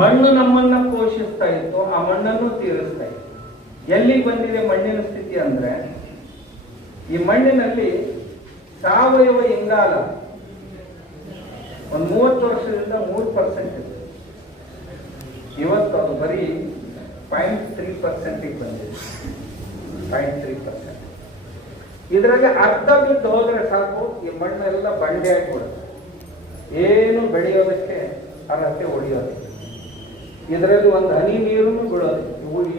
ಮಣ್ಣು ನಮ್ಮನ್ನ ಪೋಷಿಸ್ತಾ ಇತ್ತು, ಆ ಮಣ್ಣನ್ನು ತೀರಿಸ್ತಾ ಇತ್ತು. ಎಲ್ಲಿಗೆ ಬಂದಿದೆ ಮಣ್ಣಿನ ಸ್ಥಿತಿ ಅಂದ್ರೆ, ಈ ಮಣ್ಣಿನಲ್ಲಿ ಸಾವಯವ ಇಂಗಾಲ ಒಂದು 30 ವರ್ಷದಿಂದ 3% ಇದೆ. ಇವತ್ತು ಅದು ಬರೀ 0.3% ಬಂದಿದೆ. 0.3%. ಇದರಲ್ಲಿ ಅರ್ಧ ಬಿದ್ದು ಹೋದ್ರೆ ಸಾಕು, ಈ ಮಣ್ಣೆಲ್ಲ ಬಂಡೆ ಆಗಿಬಿಡುತ್ತೆ. ಏನು ಬೆಳೆಯೋದಕ್ಕೆ ಅರ್ಹತೆ ಉಳಿಯೋದಿಲ್ಲ. ಇದರಲ್ಲಿ ಒಂದು ಹನಿ ನೀರು ಬಿಡೋದು,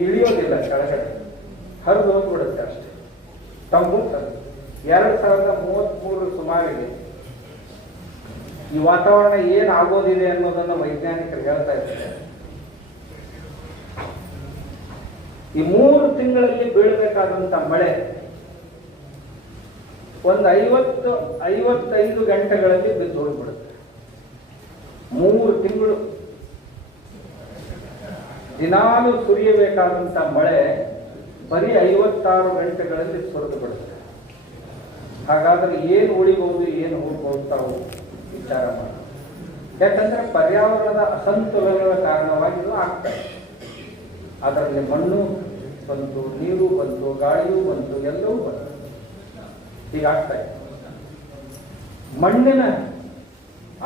ಇಳಿಯೋದಿಲ್ಲ, ಕೆಳಗಡೆ ಹರಿದು ಹೋಗ್ಬಿಡುತ್ತೆ ಅಷ್ಟೇ. ತಂಪು 2033 ಸುಮಾರಿಗೆ ಈ ವಾತಾವರಣ ಏನ್ ಆಗೋದಿದೆ ಅನ್ನೋದನ್ನ ವೈಜ್ಞಾನಿಕರು ಹೇಳ್ತಾ ಇದ್ದಾರೆ. ಈ 3 ತಿಂಗಳಲ್ಲಿ ಬೀಳಬೇಕಾದಂತ ಮಳೆ ಒಂದು 50-55 ಗಂಟೆಗಳಲ್ಲಿ ಬಿದ್ದು ಹೋಗ್ಬಿಡುತ್ತೆ. 3 ತಿಂಗಳು ದಿನಾಲು ಸುರಿಯಬೇಕಾದಂತ ಮಳೆ ಬರೀ 56 ಗಂಟೆಗಳಲ್ಲಿ ಸುರಿದು ಬಿಡುತ್ತೆ. ಹಾಗಾದ್ರೆ ಏನು ಉಳಿಬಹುದು, ಏನು ಹೋಗ್ಬಹುದು ತಾವು ವಿಚಾರ ಮಾಡಿ. ಯಾಕಂದ್ರೆ ಪರ್ಯಾವರಣದ ಅಸಂತುಲನದ ಕಾರಣವಾಗಿ ಇದು ಆಗ್ತದೆ. ಅದರಲ್ಲಿ ಮಣ್ಣು ಬಂತು, ನೀರು ಬಂತು, ಗಾಳಿಯೂ ಬಂತು, ಎಲ್ಲವೂ ಬಂತು. ಹೀಗಾಗ್ತಾ ಇದೆ. ಮಣ್ಣಿನ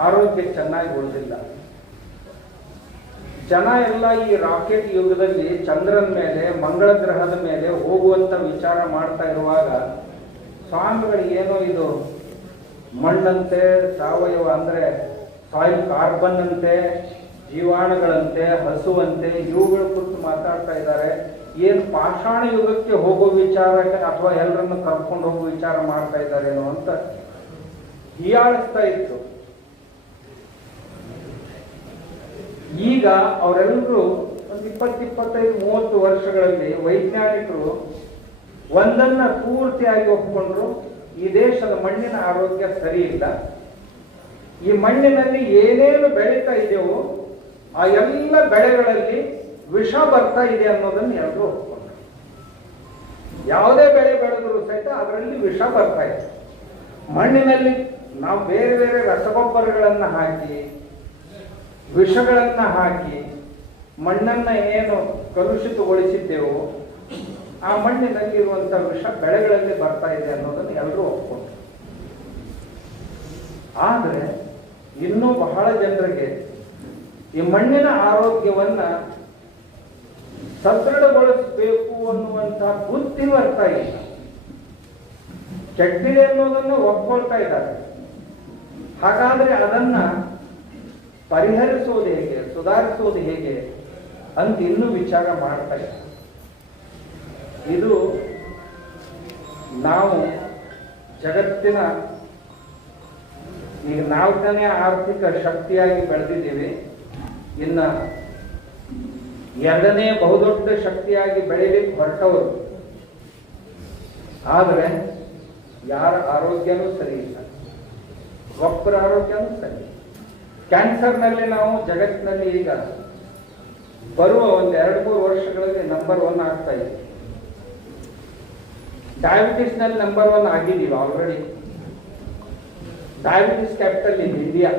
ಆರೋಗ್ಯ ಚೆನ್ನಾಗಿ ಉಳಿದಿಲ್ಲ. ಜನ ಎಲ್ಲ ಈ ರಾಕೆಟ್ ಯುಗದಲ್ಲಿ ಚಂದ್ರನ ಮೇಲೆ, ಮಂಗಳ ಗ್ರಹದ ಮೇಲೆ ಹೋಗುವಂತ ವಿಚಾರ ಮಾಡ್ತಾ ಇರುವಾಗ ಸ್ವಾಮಿಗಳು ಏನೋ ಇದು ಮಣ್ಣಂತೆ, ಸಾವಯವ ಅಂದ್ರೆ ಸಾಯಿಲ್ ಕಾರ್ಬನ್ ಅಂತೆ, ಜೀವಾಣುಗಳಂತೆ, ಹಸುವಂತೆ ಇವುಗಳ ಕುರಿತು ಮಾತಾಡ್ತಾ ಇದ್ದಾರೆ. ಏನು ಪಾಷಾಣ ಯುಗಕ್ಕೆ ಹೋಗೋ ವಿಚಾರಕ್ಕೆ ಅಥವಾ ಎಲ್ಲರನ್ನು ಕರ್ಕೊಂಡು ಹೋಗೋ ವಿಚಾರ ಮಾಡ್ತಾ ಇದ್ದಾರೇನೋ ಅಂತ ಹೀಯಾಳಿಸ್ತಾ ಇತ್ತು. ಈಗ ಅವರೆಲ್ಲರೂ ಒಂದು 20-25-30 ವರ್ಷಗಳಲ್ಲಿ ವೈಜ್ಞಾನಿಕರು ಒಂದನ್ನ ಪೂರ್ತಿಯಾಗಿ ಒಪ್ಪಿಕೊಂಡ್ರು. ಈ ದೇಶದ ಮಣ್ಣಿನ ಆರೋಗ್ಯ ಸರಿ ಇಲ್ಲ. ಈ ಮಣ್ಣಿನಲ್ಲಿ ಏನೇನು ಬೆಳೀತಾ ಇದೆಯೋ ಆ ಎಲ್ಲ ಬೆಳೆಗಳಲ್ಲಿ ವಿಷ ಬರ್ತಾ ಇದೆ ಅನ್ನೋದನ್ನು ಎಲ್ಲರೂ ಒಪ್ಪಿಕೊಂಡ್ರು. ಯಾವುದೇ ಬೆಳೆ ಬೆಳೆದರೂ ಸಹಿತ ಅದರಲ್ಲಿ ವಿಷ ಬರ್ತಾ ಇದೆ. ಮಣ್ಣಿನಲ್ಲಿ ನಾವು ಬೇರೆ ಬೇರೆ ರಸಗೊಬ್ಬರಗಳನ್ನ ಹಾಕಿ, ವಿಷಗಳನ್ನ ಹಾಕಿ ಮಣ್ಣನ್ನ ಏನು ಕಲುಷಿತಗೊಳಿಸಿದ್ದೆವೋ ಆ ಮಣ್ಣಿನಲ್ಲಿ ಇರುವಂತಹ ವಿಷ ಬೆಳೆಗಳಲ್ಲಿ ಬರ್ತಾ ಇದೆ ಅನ್ನೋದನ್ನು ಎಲ್ಲರೂ ಒಪ್ಪಿಕೊಂಡ್ರು. ಆದರೆ ಇನ್ನೂ ಬಹಳ ಜನರಿಗೆ ಈ ಮಣ್ಣಿನ ಆರೋಗ್ಯವನ್ನ ಸದೃಢಗೊಳಿಸಬೇಕು ಅನ್ನುವಂತಹ ಬುದ್ಧಿ ಬರ್ತಾ ಇಲ್ಲ. ಕೆಟ್ಟಿದೆ ಅನ್ನೋದನ್ನು ಒಪ್ಕೊಳ್ತಾ ಇದ್ದಾರೆ. ಹಾಗಾದ್ರೆ ಅದನ್ನ ಪರಿಹರಿಸೋದು ಹೇಗೆ, ಸುಧಾರಿಸೋದು ಹೇಗೆ ಅಂತ ಇನ್ನೂ ವಿಚಾರ ಮಾಡ್ತಾ ಇದ್ದಾರೆ. ಇದು ನಾವು ಜಗತ್ತಿನ ಈಗ 4ನೇ ಆರ್ಥಿಕ ಶಕ್ತಿಯಾಗಿ ಬೆಳೆದಿದ್ದೀವಿ. ಇನ್ನ 2ನೇ ಬಹುದೊಡ್ಡ ಶಕ್ತಿಯಾಗಿ ಬೆಳೀಲಿಕ್ಕೆ ಹೊರಟವರು. ಆದರೆ ಯಾರ ಆರೋಗ್ಯನೂ ಸರಿ ಇಲ್ಲ, ಒಬ್ಬರ ಆರೋಗ್ಯನೂ ಸರಿ. ಕ್ಯಾನ್ಸರ್ನಲ್ಲಿ ನಾವು ಜಗತ್ತಿನಲ್ಲಿ ಈಗ ಬರುವ ಒಂದು 2-3 ವರ್ಷಗಳಲ್ಲಿ ನಂಬರ್ 1 ಆಗ್ತಾ ಇದೆ. ಡಯಾಬಿಟಿಸ್ ನಲ್ಲಿ ನಂಬರ್ 1 ಆಗಿದ್ದೀವಿ already. Diabetes capital in India.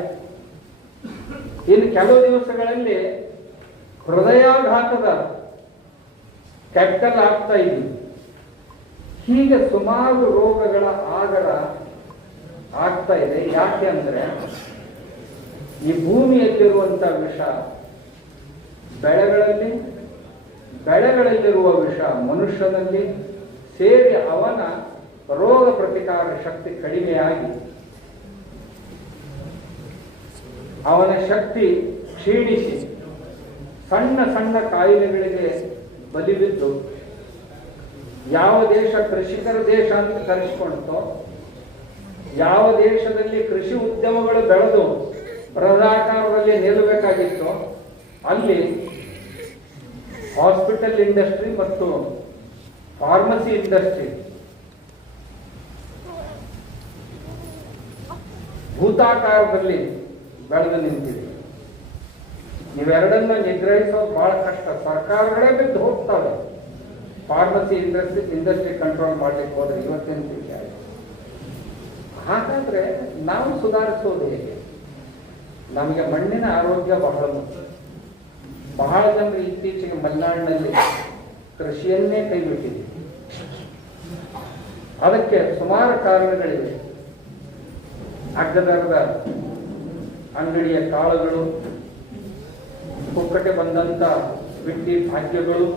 ಇನ್ನು ಕೆಲವು ದಿವಸಗಳಲ್ಲಿ ಹೃದಯಾಘಾತದ ಕ್ಯಾಪಿಟಲ್ ಆಗ್ತಾ ಇದ್ದೀವಿ. ಹೀಗೆ ಸುಮಾರು ರೋಗಗಳ ಆಗರ ಆಗ್ತಾ ಇದೆ. ಯಾಕೆ ಅಂದ್ರೆ ಈ ಭೂಮಿಯಲ್ಲಿರುವಂತಹ ವಿಷ ಬೆಳೆಗಳಲ್ಲಿರುವ ವಿಷ ಮನುಷ್ಯನಲ್ಲಿ ಸೇರಿ ಅವನ ರೋಗ ಪ್ರತಿಕಾರ ಶಕ್ತಿ ಕಡಿಮೆಯಾಗಿ ಅವನ ಶಕ್ತಿ ಕ್ಷೀಣಿಸಿ ಸಣ್ಣ ಸಣ್ಣ ಕಾಯಿಲೆಗಳಿಗೆ ಬಲಿಬಿದ್ದು ಯಾವ ದೇಶ ಕೃಷಿಕರ ದೇಶ ಅಂತ ಕರೆಸಿಕೊಳ್ತೋ, ಯಾವ ದೇಶದಲ್ಲಿ ಕೃಷಿ ಉದ್ಯಮಗಳು ಬೆಳೆದು ಬೃಹದಾಕಾರದಲ್ಲಿ ನಿಲ್ಲಬೇಕಾಗಿತ್ತು, ಅಲ್ಲಿ ಹಾಸ್ಪಿಟಲ್ ಇಂಡಸ್ಟ್ರಿ ಮತ್ತು ಫಾರ್ಮಸಿ ಇಂಡಸ್ಟ್ರಿ ಭೂತಾಕಾರದಲ್ಲಿ ಬೆಳೆದು ನಿಂತಿದೆ. ಇವೆರಡನ್ನ ನಿಗ್ರಹಿಸೋದು ಬಹಳ ಕಷ್ಟ. ಸರ್ಕಾರಗಳೇ ಬಿದ್ದು ಹೋಗ್ತವೆ ಫಾರ್ಮಸಿ ಇಂಡಸ್ಟ್ರಿ ಕಂಟ್ರೋಲ್ ಮಾಡ್ಲಿಕ್ಕೆ ಹೋದ್ರೆ ಇವತ್ತಿನ ವಿಷಯ. ಹಾಗಾದ್ರೆ ನಾವು ಸುಧಾರಿಸೋದು ಹೇಗೆ? ನಮಗೆ ಮಣ್ಣಿನ ಆರೋಗ್ಯ ಬಹಳ ಮುಖ್ಯ. ಬಹಳ ಜನ ಇತ್ತೀಚೆಗೆ ಮಲೆನಾಡಿನಲ್ಲಿ ಕೃಷಿಯನ್ನೇ ಕೈಬಿಟ್ಟಿದೆ. ಅದಕ್ಕೆ ಸುಮಾರು ಕಾರಣಗಳಿವೆ. ಅಗ್ಗದರದ ಅಂಗಡಿಯ ಕಾಳುಗಳು, ಪುಕ್ಕಟೆ ಬಂದಂತ ಬಿಟ್ಟಿ ಭಾಗ್ಯಗಳು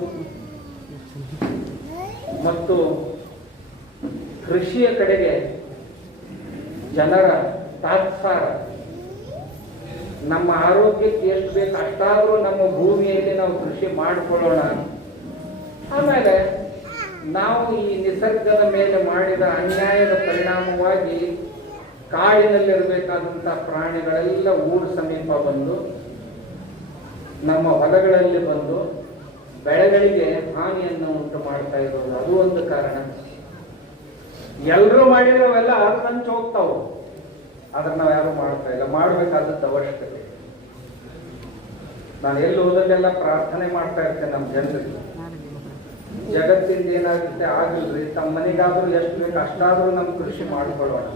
ಮತ್ತು ಕೃಷಿಯ ಕಡೆಗೆ ಜನರ ತಾತ್ಸಾರ. ನಮ್ಮ ಆರೋಗ್ಯಕ್ಕೆ ಎಷ್ಟು ಬೇಕು ಅಷ್ಟಾದರೂ ನಮ್ಮ ಭೂಮಿಯಲ್ಲಿ ನಾವು ಕೃಷಿ ಮಾಡಿಕೊಳ್ಳೋಣ. ಆಮೇಲೆ ನಾವು ಈ ನಿಸರ್ಗದ ಮೇಲೆ ಮಾಡಿದ ಅನ್ಯಾಯದ ಪರಿಣಾಮವಾಗಿ ಕಾಡಿನಲ್ಲಿರಬೇಕಾದಂಥ ಪ್ರಾಣಿಗಳೆಲ್ಲ ಊರು ಸಮೀಪ ಬಂದು ನಮ್ಮ ಹೊಲಗಳಲ್ಲಿ ಬಂದು ಬೆಳೆಗಳಿಗೆ ಹಾನಿಯನ್ನು ಉಂಟು ಮಾಡ್ತಾ ಇರೋದು ಅದು ಒಂದು ಕಾರಣ. ಎಲ್ಲರೂ ಮಾಡಿರೋವೆಲ್ಲ ಹಂಚು ಹೋಗ್ತಾವು, ಆದ್ರೆ ನಾವು ಯಾರು ಮಾಡ್ತಾ ಇಲ್ಲ. ಮಾಡಬೇಕಾದದ್ದು ಅವಶ್ಯಕತೆ. ನಾನು ಎಲ್ಲಿ ಹೋದಲ್ಲೆಲ್ಲ ಪ್ರಾರ್ಥನೆ ಮಾಡ್ತಾ ಇರ್ತೇನೆ ನಮ್ಮ ಜನರಿಗೆ, ಜಗತ್ತಿಂದ ಏನಾಗುತ್ತೆ ಆಗಿಲ್ರಿ, ತಮ್ಮ ಮನೆಗಾದ್ರೂ ಎಷ್ಟು ಬೇಕು ಅಷ್ಟಾದ್ರೂ ನಮ್ಮ ಕೃಷಿ ಮಾಡಿಕೊಳ್ಳೋಣ.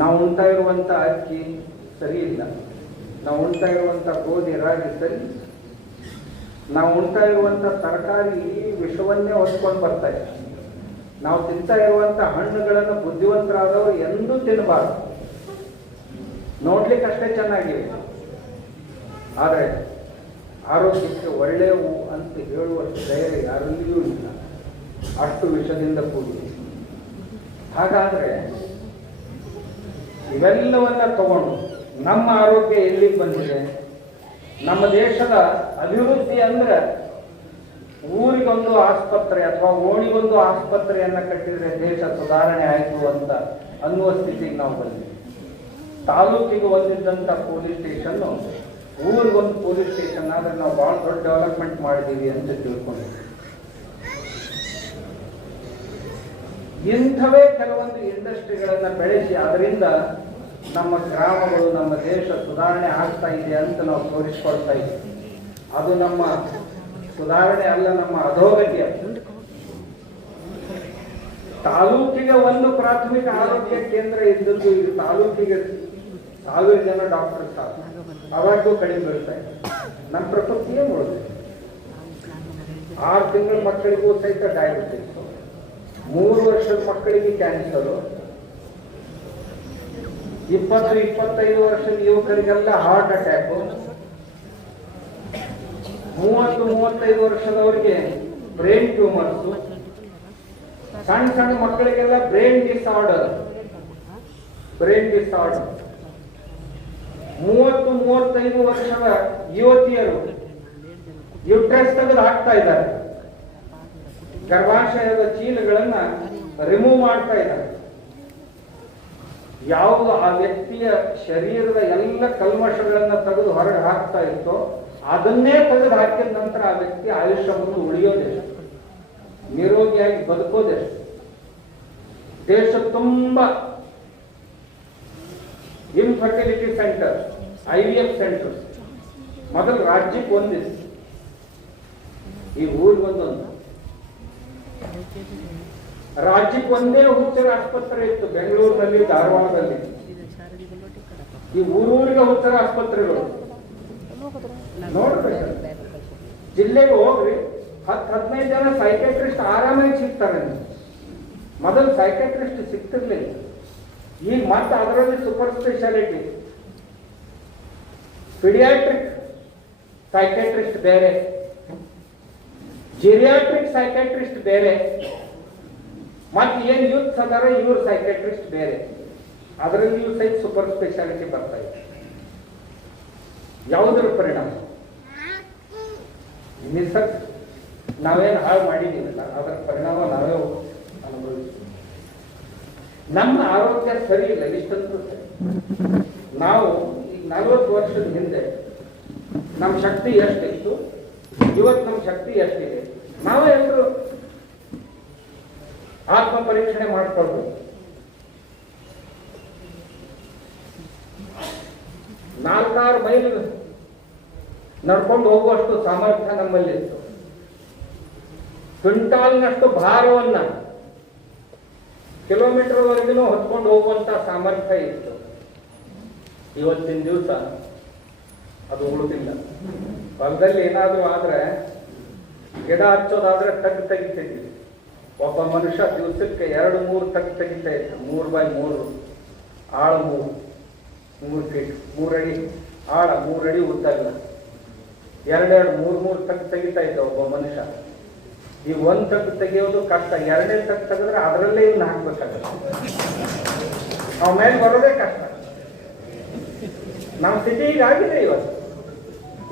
ನಾವು ಉಂಟಾ ಇರುವಂತ ಅಕ್ಕಿ ಸರಿ ಇಲ್ಲ, ನಾವು ಉಂಟಾ ಇರುವಂತ ಗೋಧಿ ರಾಗಿ ಸರಿ, ನಾವು ಉಂಟಾ ಇರುವಂತ ತರಕಾರಿ ವಿಷವನ್ನೇ ಹೊತ್ಕೊಂಡು ಬರ್ತಾ ಇದೆ. ನಾವು ತಿಂತಾ ಇರುವಂತ ಹಣ್ಣುಗಳನ್ನು ಬುದ್ಧಿವಂತರಾದವರು ಎಂದೂ ತಿನ್ನಬಾರದು. ನೋಡ್ಲಿಕ್ಕೆ ಅಷ್ಟೇ ಚೆನ್ನಾಗಿವೆ, ಆದರೆ ಆರೋಗ್ಯಕ್ಕೆ ಒಳ್ಳೆಯವು ಅಂತ ಹೇಳುವಷ್ಟು ಧೈರ್ಯ ಯಾರಲ್ಲಿಯೂ ಇಲ್ಲ, ಅಷ್ಟು ವಿಷದಿಂದ ಕೂಡಿದೆ. ಹಾಗಾದ್ರೆ ಇವೆಲ್ಲವನ್ನ ತಗೊಂಡು ನಮ್ಮ ಆರೋಗ್ಯ ಎಲ್ಲಿಗೆ ಬಂದಿದೆ? ನಮ್ಮ ದೇಶದ ಅಭಿವೃದ್ಧಿ ಅಂದ್ರೆ ಊರಿಗೊಂದು ಆಸ್ಪತ್ರೆ ಅಥವಾ ಓಣಿಗೊಂದು ಆಸ್ಪತ್ರೆಯನ್ನ ಕಟ್ಟಿದ್ರೆ ದೇಶ ಸುಧಾರಣೆ ಆಯಿತು ಅಂತ ಅನ್ನುವ ಸ್ಥಿತಿಗೆ ನಾವು ಬಂದಿದ್ದೀವಿ. ತಾಲೂಕಿಗೆ ಒಂದಿದ್ದಂಥ ಪೊಲೀಸ್ ಸ್ಟೇಷನ್ ಊರಿಗೊಂದು ಪೊಲೀಸ್ ಸ್ಟೇಷನ್ ಆದ್ರೆ ನಾವು ಬಹಳ ದೊಡ್ಡ ಡೆವಲಪ್ಮೆಂಟ್ ಮಾಡಿದ್ದೀವಿ ಅಂತ ತಿಳ್ಕೊಂಡಿದ್ದೀವಿ. ಇಂಥವೇ ಕೆಲವೊಂದು ಇಂಡಸ್ಟ್ರಿಗಳನ್ನ ಬೆಳೆಸಿ ಅದರಿಂದ ನಮ್ಮ ಗ್ರಾಮಗಳು, ನಮ್ಮ ದೇಶ ಸುಧಾರಣೆ ಆಗ್ತಾ ಇದೆ ಅಂತ ನಾವು ತೋರಿಸ್ಕೊಳ್ತಾ ಇದ್ದೀವಿ. ಅದು ನಮ್ಮ ಸುಧಾರಣೆ ಅಲ್ಲ, ನಮ್ಮ ಅಧೋಗತಿ. ತಾಲೂಕಿಗೆ ಒಂದು ಪ್ರಾಥಮಿಕ ಆರೋಗ್ಯ ಕೇಂದ್ರ ಇದ್ದದ್ದು ಈಗ ತಾಲೂಕಿಗೆ 1000 ಜನ ಡಾಕ್ಟರ್ ಸಾಕು, ಅವಾಗೂ ಕಡಿಮೆ ಬೀಳ್ತಾ ಇದೆ. ನಮ್ಮ ಪ್ರಕೃತಿಯೇ ನೋಡಿದೆ. 6 ತಿಂಗಳ ಮಕ್ಕಳಿಗೂ ಸಹಿತ ಡಯಾಬಿಟಿಸ್, 3 ವರ್ಷದ ಮಕ್ಕಳಿಗೆ ಕ್ಯಾನ್ಸರು, 20-25 ವರ್ಷದ ಯುವಕರಿಗೆಲ್ಲ ಹಾರ್ಟ್ ಅಟ್ಯಾಕು, 30-35 ವರ್ಷದವರಿಗೆ ಬ್ರೈನ್ ಟ್ಯೂಮರ್ಸು, ಸಣ್ಣ ಸಣ್ಣ ಮಕ್ಕಳಿಗೆಲ್ಲ ಬ್ರೈನ್ ಡಿಸಾರ್ಡರ್. 30-35 ವರ್ಷದ ಯುವತಿಯರು ಯುಟ್ರಸ್ ತೆಗೆದು ಹಾಕ್ತಾ ಇದ್ದಾರೆ, ಗರ್ಭಾಶಯದ ಚೀಲಗಳನ್ನ ರಿಮೂವ್ ಮಾಡ್ತಾ ಇದ್ದಾರೆ. ಯಾವುದು ಆ ವ್ಯಕ್ತಿಯ ಶರೀರದ ಎಲ್ಲ ಕಲ್ಮಶಗಳನ್ನ ತೆಗೆದು ಹೊರಗೆ ಹಾಕ್ತಾ ಇತ್ತೋ ಅದನ್ನೇ ತೆಗೆದು ಹಾಕಿದ ನಂತರ ಆ ವ್ಯಕ್ತಿ ಆಯುಷ್ಯ ಮುಂದೆ ಉಳಿಯೋದೆಷ್ಟು, ನಿರೋಗಿಯಾಗಿ ಬದುಕೋದೆಷ್ಟು. ದೇಶ ತುಂಬಾ ಇನ್ಫರ್ಟಿಲಿಟಿ ಸೆಂಟರ್, IVF ಸೆಂಟರ್ಸ್ ಮೊದಲು ರಾಜ್ಯಕ್ಕೆ ಒಂದಿತ್ತು, ಈ ಊರಿಗೊಂದೊಂದು. ರಾಜ್ಯಕ್ಕೆ ಒಂದೇ ಹುಚ್ಚರ ಆಸ್ಪತ್ರೆ ಇತ್ತು, ಬೆಂಗಳೂರಿನಲ್ಲಿ, ಧಾರವಾಡದಲ್ಲಿ. ಈ ಊರೂರಿಗೆ ಹುಚ್ಚರ ಆಸ್ಪತ್ರೆಗಳು ನೋಡ್ಬೇಕು. ಜಿಲ್ಲೆಗೆ ಹೋಗ್ರಿ, 10-15 ಜನ ಸೈಕಾಟ್ರಿಸ್ಟ್ ಆರಾಮಾಗಿ ಸಿಗ್ತಾರೆ. ಮೊದಲು ಸೈಕಾಟ್ರಿಸ್ಟ್ ಸಿಗ್ತಿರ್ಲಿಲ್ಲ, ಈಗ ಮತ್ತೆ ಅದರಲ್ಲಿ ಸೂಪರ್ ಸ್ಪೆಷಾಲಿಟಿ. ಪಿಡಿಯಾಟ್ರಿಕ್ ಸೈಕಾಟ್ರಿಸ್ಟ್ ಬೇರೆ, ಜಿರಿಯಾಟ್ರಿಕ್ ಸೈಕಾಟ್ರಿಸ್ಟ್ ಬೇರೆ, ಮತ್ತೆ ಏನ್ ಯೂತ್ ಅದಾರ ಇವ್ರ ಸೈಕಾಟ್ರಿಸ್ಟ್ ಬೇರೆ. ಅದರಲ್ಲಿಯೂ ಸಹಿತ ಸೂಪರ್ ಸ್ಪೆಷಾಲಿಟಿ ಬರ್ತಾ ಇದೆ. ಯಾವುದರ ಪರಿಣಾಮ? ನಿಸರ್ಗ ನಾವೇನು ಹಾಳು ಮಾಡಿದೀವಲ್ಲ ಅದರ ಪರಿಣಾಮ ನಾವೇ ಅನುಭವಿಸ್ತೀವಿ. ನಮ್ಮ ಆರೋಗ್ಯ ಸರಿ ಇಲ್ಲ, ಇಷ್ಟಂತೂ ಸರಿ. ನಾವು ಈಗ 40 ವರ್ಷದ ಹಿಂದೆ ನಮ್ಮ ಶಕ್ತಿ ಎಷ್ಟಿತ್ತು, ಇವತ್ತು ನಮ್ಮ ಶಕ್ತಿ ಎಷ್ಟಿದೆ, ನಾವೇ ಎಲ್ಲರೂ ಆತ್ಮ ಪರೀಕ್ಷಣೆ ಮಾಡಿಕೊಳ್ಬೇಕು. 4-6 ಮೈಲ್ ನಡ್ಕೊಂಡು ಹೋಗುವಷ್ಟು ಸಾಮರ್ಥ್ಯ ನಮ್ಮಲ್ಲಿತ್ತು. ಕ್ವಿಂಟಾಲ್ನಷ್ಟು ಭಾರವನ್ನ ಕಿಲೋಮೀಟರ್ ವರೆಗೂ ಹೊತ್ಕೊಂಡು ಹೋಗುವಂತ ಸಾಮರ್ಥ್ಯ ಇತ್ತು. ಇವತ್ತಿನ ದಿವಸ ಅದು ಉಳಿದಿಲ್ಲ. ಹೊಲದಲ್ಲಿ ಏನಾದರೂ ಆದರೆ ಗಿಡ ಹಚ್ಚೋದಾದ್ರೆ ತೆಗಿತಿದ್ವಿ. ಒಬ್ಬ ಮನುಷ್ಯ ದಿವಸಕ್ಕೆ 2-3 ತೆಗಿತಾ ಇತ್ತು. 3x3 ಆಳ 3 ಫೀಟ್, 3 ಅಡಿ ಆಳ, 3 ಅಡಿ ಉದ್ದ ಇಲ್ಲ. 2-3 ತೆಗಿತಾ ಇದ್ದ ಒಬ್ಬ ಮನುಷ್ಯ. ಈ 1 ತಗ್ಗು ತೆಗೆಯೋದು ಕಷ್ಟ, 2ನೇ ತಗ್ಗು ತೆಗೆದ್ರೆ ಅದರಲ್ಲೇ ಇವನ್ನ ಹಾಕ್ಬೇಕಾಗತ್ತೆ. ನಾವು ಮೇಲೆ ಬರೋದೇ ಕಷ್ಟ. ನಮ್ಮ ಸ್ಥಿತಿ ಹೀಗಾಗಿದೆ ಇವತ್ತು.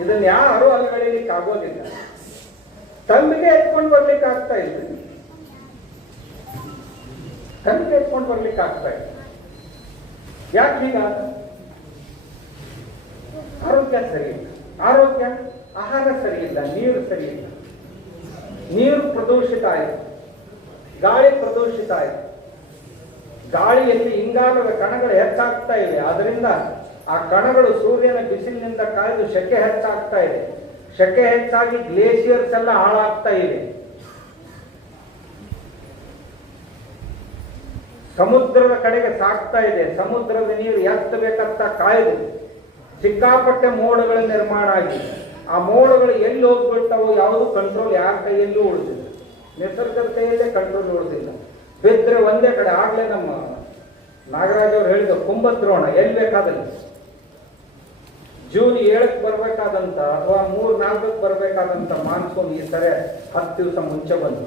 ಇದನ್ನ ಯಾರು ಅಲುಗಳಿಲಿಕ್ಕೆ ಆಗೋದಿಲ್ಲ. ತಂಬಿಗೆ ಎತ್ಕೊಂಡು ಬರ್ಲಿಕ್ಕೆ ಆಗ್ತಾ ಇಲ್ಲ. ತಂಬಿಗೆ ಎತ್ಕೊಂಡು ಬರ್ಲಿಕ್ಕೆ ಆಗ್ತಾ ಇಲ್ಲ. ಯಾಕೆ ಈಗ? ಆರೋಗ್ಯ ಸರಿ ಇಲ್ಲ. ಆಹಾರ ಸರಿ ಇಲ್ಲ, ನೀರು ಸರಿ ಇಲ್ಲ. ನೀರು ಪ್ರದೂಷಿತ ಆಯಿತು, ಗಾಳಿ ಪ್ರದೂಷಿತ ಆಯಿತು. ಗಾಳಿಯಲ್ಲಿ ಇಂಗಾಲದ ಕಣಗಳು ಹೆಚ್ಚಾಗ್ತಾ ಇವೆ. ಅದರಿಂದ ಆ ಕಣಗಳು ಸೂರ್ಯನ ಬಿಸಿಲಿನಿಂದ ಕಾಯ್ದು ಶೆಕೆ ಹೆಚ್ಚಾಗ್ತಾ ಇದೆ. ಶೆಕೆ ಹೆಚ್ಚಾಗಿ ಗ್ಲೇಷಿಯರ್ಸ್ ಎಲ್ಲ ಹಾಳಾಗ್ತಾ ಇವೆ. ಸಮುದ್ರದ ಕಡೆಗೆ ಸಾಗ್ತಾ ಇದೆ. ಸಮುದ್ರದ ನೀರು ಎತ್ತಬೇಕಂತ ಕಾಯ್ದು ಸಿಕ್ಕಾಪಟ್ಟೆ ಮೋಡಗಳ ನಿರ್ಮಾಣ ಆಗಿದೆ. ಆ ಮೋಡಗಳು ಎಲ್ಲಿ ಹೋಗ್ಬಿಡ್ತಾವೋ ಯಾವುದು ಕಂಟ್ರೋಲ್ ಯಾರ ಕೈಯಲ್ಲೂ ಉಳಿದಿಲ್ಲ. ನಿಸರ್ಗದ ಕೈಯಲ್ಲೇ ಕಂಟ್ರೋಲ್ ಉಳಿದಿಲ್ಲ. ಬಿದ್ದರೆ ಒಂದೇ ಕಡೆ. ಆಗ್ಲೇ ನಮ್ಮ ನಾಗರಾಜ್ ಅವರು ಹೇಳಿದ ಕುಂಭದ್ರೋಣ ಎಲ್ಲಿ ಬೇಕಾದಲ್ಲಿ ಜೂನ್ 7ಕ್ಕೆ ಬರಬೇಕಾದಂತ ಅಥವಾ 3-4ಕ್ಕೆ ಬರಬೇಕಾದಂತ ಮಾನ್ಸೂನ್ ಈ ಸರಿ 10 ದಿವಸ ಮುಂಚೆ ಬಂತು.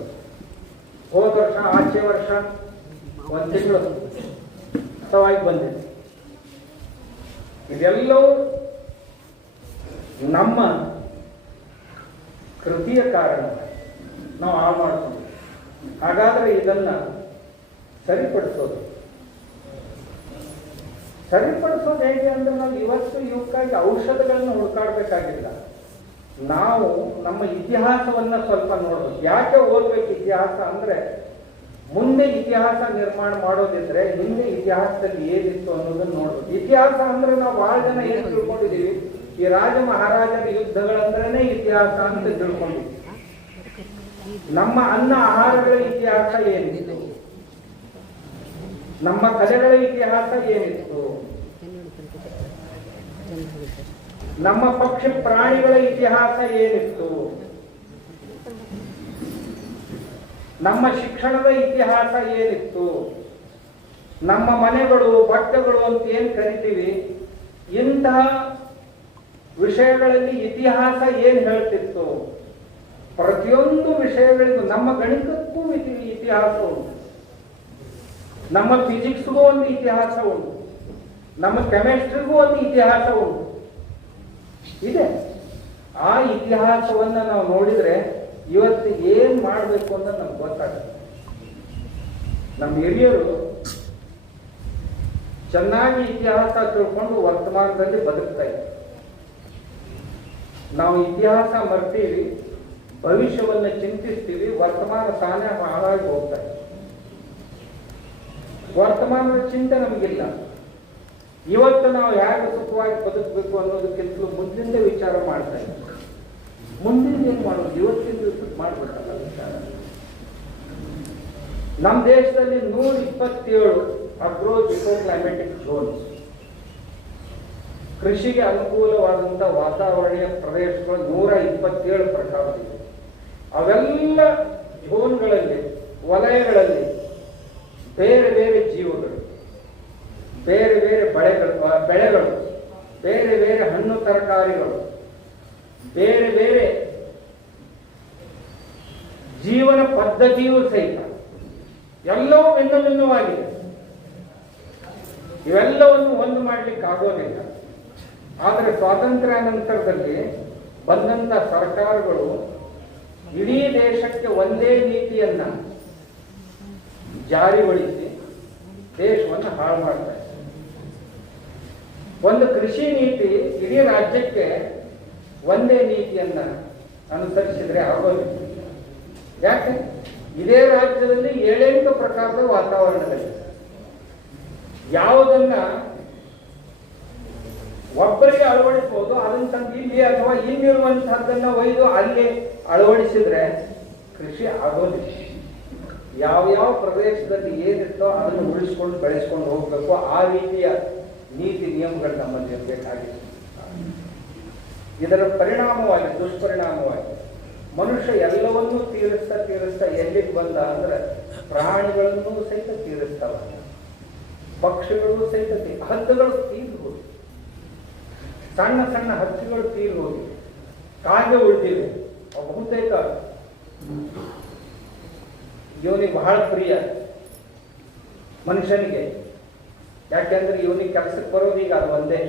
ಹೋದ ವರ್ಷ ಆಚೆ ವರ್ಷ 1 ತಿಂಗಳು ಸವಾಗಿ ಬಂದಿದೆ. ಇದೆಲ್ಲವೂ ನಮ್ಮ ಕೃತಿಯ ಕಾರಣ ನಾವು ಹಾಳು ಮಾಡ್ತೀವಿ. ಹಾಗಾದ್ರೆ ಇದನ್ನ ಸರಿಪಡಿಸೋದು ಹೇಗೆ ಅಂದ್ರೆ ನಾವು ಇವಕ್ಕಾಗಿ ಔಷಧಗಳನ್ನ ಹುಡುಕಾಡ್ಬೇಕಾಗಿಲ್ಲ. ನಾವು ನಮ್ಮ ಇತಿಹಾಸವನ್ನ ಸ್ವಲ್ಪ ನೋಡ್ಬೇಕು. ಯಾಕೆ ಓದ್ಬೇಕು ಇತಿಹಾಸ ಅಂದ್ರೆ, ಮುಂದೆ ಇತಿಹಾಸ ನಿರ್ಮಾಣ ಮಾಡೋದಿದ್ರೆ ಹಿಂದೆ ಇತಿಹಾಸದಲ್ಲಿ ಏನಿತ್ತು ಅನ್ನೋದನ್ನ ನೋಡ್ಬೇಕು. ಇತಿಹಾಸ ಅಂದ್ರೆ ನಾವು ಬಹಳ ಜನ ಏನ್ ತಿಳ್ಕೊಂಡಿದೀವಿ, ಈ ರಾಜ ಮಹಾರಾಜರ ಯುದ್ಧಗಳಂದ್ರೇನೆ ಇತಿಹಾಸ ಅಂತ ತಿಳ್ಕೊಂಡಿದ್ವಿ. ನಮ್ಮ ಅನ್ನ ಆಹಾರಗಳ ಇತಿಹಾಸ ಏನಿತ್ತು, ನಮ್ಮ ಕಲೆಗಳ ಇತಿಹಾಸ ಏನಿತ್ತು, ನಮ್ಮ ಪಕ್ಷಿ ಪ್ರಾಣಿಗಳ ಇತಿಹಾಸ ಏನಿತ್ತು, ನಮ್ಮ ಶಿಕ್ಷಣದ ಇತಿಹಾಸ ಏನಿತ್ತು, ನಮ್ಮ ಮನೆಗಳು ಬಟ್ಟೆಗಳು ಅಂತ ಏನ್ ಕರಿತೀವಿ, ಇಂತಹ ವಿಷಯಗಳಲ್ಲಿ ಇತಿಹಾಸ ಏನ್ ಹೇಳ್ತಿತ್ತು. ಪ್ರತಿಯೊಂದು ವಿಷಯಗಳಿಗೂ, ನಮ್ಮ ಗಣಿತಕ್ಕೂ ಇತಿಹಾಸ ಉಂಟು, ನಮ್ಮ ಫಿಸಿಕ್ಸ್ಗೂ ಒಂದು ಇತಿಹಾಸ ಉಂಟು, ನಮ್ಮ ಕೆಮಿಸ್ಟ್ರಿಗೂ ಒಂದು ಇತಿಹಾಸ ಉಂಟು ಇದೆ. ಆ ಇತಿಹಾಸವನ್ನ ನಾವು ನೋಡಿದ್ರೆ ಇವತ್ತು ಏನ್ ಮಾಡಬೇಕು ಅಂತ ನಮ್ಗೆ ಗೊತ್ತಾಗುತ್ತೆ. ನಮ್ಮ ಹಿರಿಯರು ಚೆನ್ನಾಗಿ ಇತಿಹಾಸ ತಿಳ್ಕೊಂಡು ವರ್ತಮಾನದಲ್ಲಿ ಬದುಕ್ತಾ ಇದ್ದಾರೆ. ನಾವು ಇತಿಹಾಸ ಮರ್ತೀವಿ, ಭವಿಷ್ಯವನ್ನ ಚಿಂತಿಸ್ತೀವಿ, ವರ್ತಮಾನ ತಾನೇ ಹಾಳಾಗಿ ಹೋಗ್ತಾ ಇದೆ. ವರ್ತಮಾನದ ಚಿಂತೆ ನಮಗಿಲ್ಲ. ಇವತ್ತು ನಾವು ಹೇಗೆ ಸುಖವಾಗಿ ಬದುಕಬೇಕು ಅನ್ನೋದಕ್ಕಿಂತಲೂ ಮುಂದಿನ ವಿಚಾರ ಮಾಡ್ತಾ ಇದ್ದೀವಿ. ಮುಂದಿನ ಏನ್ ಮಾಡೋದು, ಇವತ್ತಿನ ದಿವಸಕ್ಕೆ ಮಾಡ್ಬೇಕಲ್ಲ ವಿಚಾರ. ನಮ್ಮ ದೇಶದಲ್ಲಿ 127 ಅಗ್ರೋ ಕ್ಲೈಮೆಟಿಕ್ ಝೋನ್ಸ್, ಕೃಷಿಗೆ ಅನುಕೂಲವಾದಂತಹ ವಾತಾವರಣೀಯ ಪ್ರದೇಶಗಳು 127 ಪ್ರಕಾರವಿದೆ. ಅವೆಲ್ಲ ಝೋನ್ಗಳಲ್ಲಿ, ವಲಯಗಳಲ್ಲಿ ಬೇರೆ ಬೇರೆ ಜೀವಗಳು, ಬೇರೆ ಬೇರೆ ಬೆಳೆಗಳು, ಬೇರೆ ಬೇರೆ ಹಣ್ಣು ತರಕಾರಿಗಳು, ಬೇರೆ ಬೇರೆ ಜೀವನ ಪದ್ಧತಿಯೂ ಸಹಿತ ಎಲ್ಲವೂ ಭಿನ್ನ ಭಿನ್ನವಾಗಿದೆ. ಇವೆಲ್ಲವನ್ನು ಒಂದು ಮಾಡಲಿಕ್ಕೆ ಆಗೋದಿಲ್ಲ. ಆದರೆ ಸ್ವಾತಂತ್ರ್ಯ ನಂತರದಲ್ಲಿ ಬಂದಂತ ಸರ್ಕಾರಗಳು ಇಡೀ ದೇಶಕ್ಕೆ ಒಂದೇ ನೀತಿಯನ್ನ ಜಾರಿಗೊಳಿಸಿ ದೇಶವನ್ನು ಹಾಳು ಮಾಡ್ತಾರೆ. ಒಂದು ಕೃಷಿ ನೀತಿ ಇಡೀ ರಾಜ್ಯಕ್ಕೆ ಒಂದೇ ನೀತಿಯನ್ನ ಅನುಸರಿಸಿದ್ರೆ ಆಗೋದಿಲ್ಲ. ಯಾಕೆ? ಇದೇ ರಾಜ್ಯದಲ್ಲಿ 7-8 ಪ್ರಕಾರದ ವಾತಾವರಣದಲ್ಲಿ ಯಾವುದನ್ನ ಒಬ್ಬರಿಗೆ ಅಳವಡಿಸಬಹುದು, ಅದನ್ನ ತಂದು ಇಲ್ಲಿ ಅಥವಾ ಇಲ್ಲಿರುವಂತಹದ್ದನ್ನ ಒಯ್ದು ಅಲ್ಲಿ ಅಳವಡಿಸಿದ್ರೆ ಕೃಷಿ ಆಗೋದಿಲ್ಲ. ಯಾವ ಪ್ರದೇಶದಲ್ಲಿ ಏನಿತ್ತೋ ಅದನ್ನು ಉಳಿಸ್ಕೊಂಡು ಬೆಳೆಸ್ಕೊಂಡು ಹೋಗ್ಬೇಕು. ಆ ರೀತಿಯ ನೀತಿ ನಿಯಮಗಳು ನಮ್ಮಲ್ಲಿ ಇರಬೇಕಾಗಿದೆ. ಇದರ ಪರಿಣಾಮವಾಗಿ ದುಷ್ಪರಿಣಾಮವಾಗಿ ಮನುಷ್ಯ ಎಲ್ಲವನ್ನೂ ತೀರಿಸ್ತಾ ಎಲ್ಲಿಗೆ ಬಂದ ಅಂದ್ರೆ ಪ್ರಾಣಿಗಳನ್ನು ಸಹಿತ ತೀರಿಸ್ತಾವ, ಪಕ್ಷಿಗಳು ಸಹಿತ ಹದ್ದುಗಳು ತೀರಿ ಹೋಗಿ, ಸಣ್ಣ ಸಣ್ಣ ಹಕ್ಕಿಗಳು ತೀರಿ ಹೋಗಿ, ಕಾಗೆ ಉಳಿದಿವೆ. ಬಹುತೇಕ ಇವನಿಗೆ ಬಹಳ ಪ್ರಿಯ ಮನುಷ್ಯನಿಗೆ, ಯಾಕೆಂದ್ರೆ ಇವನಿಗೆ ಕೆಲಸಕ್ಕೆ ಬರೋದೀಗ ಅದು ಒಂದೇ.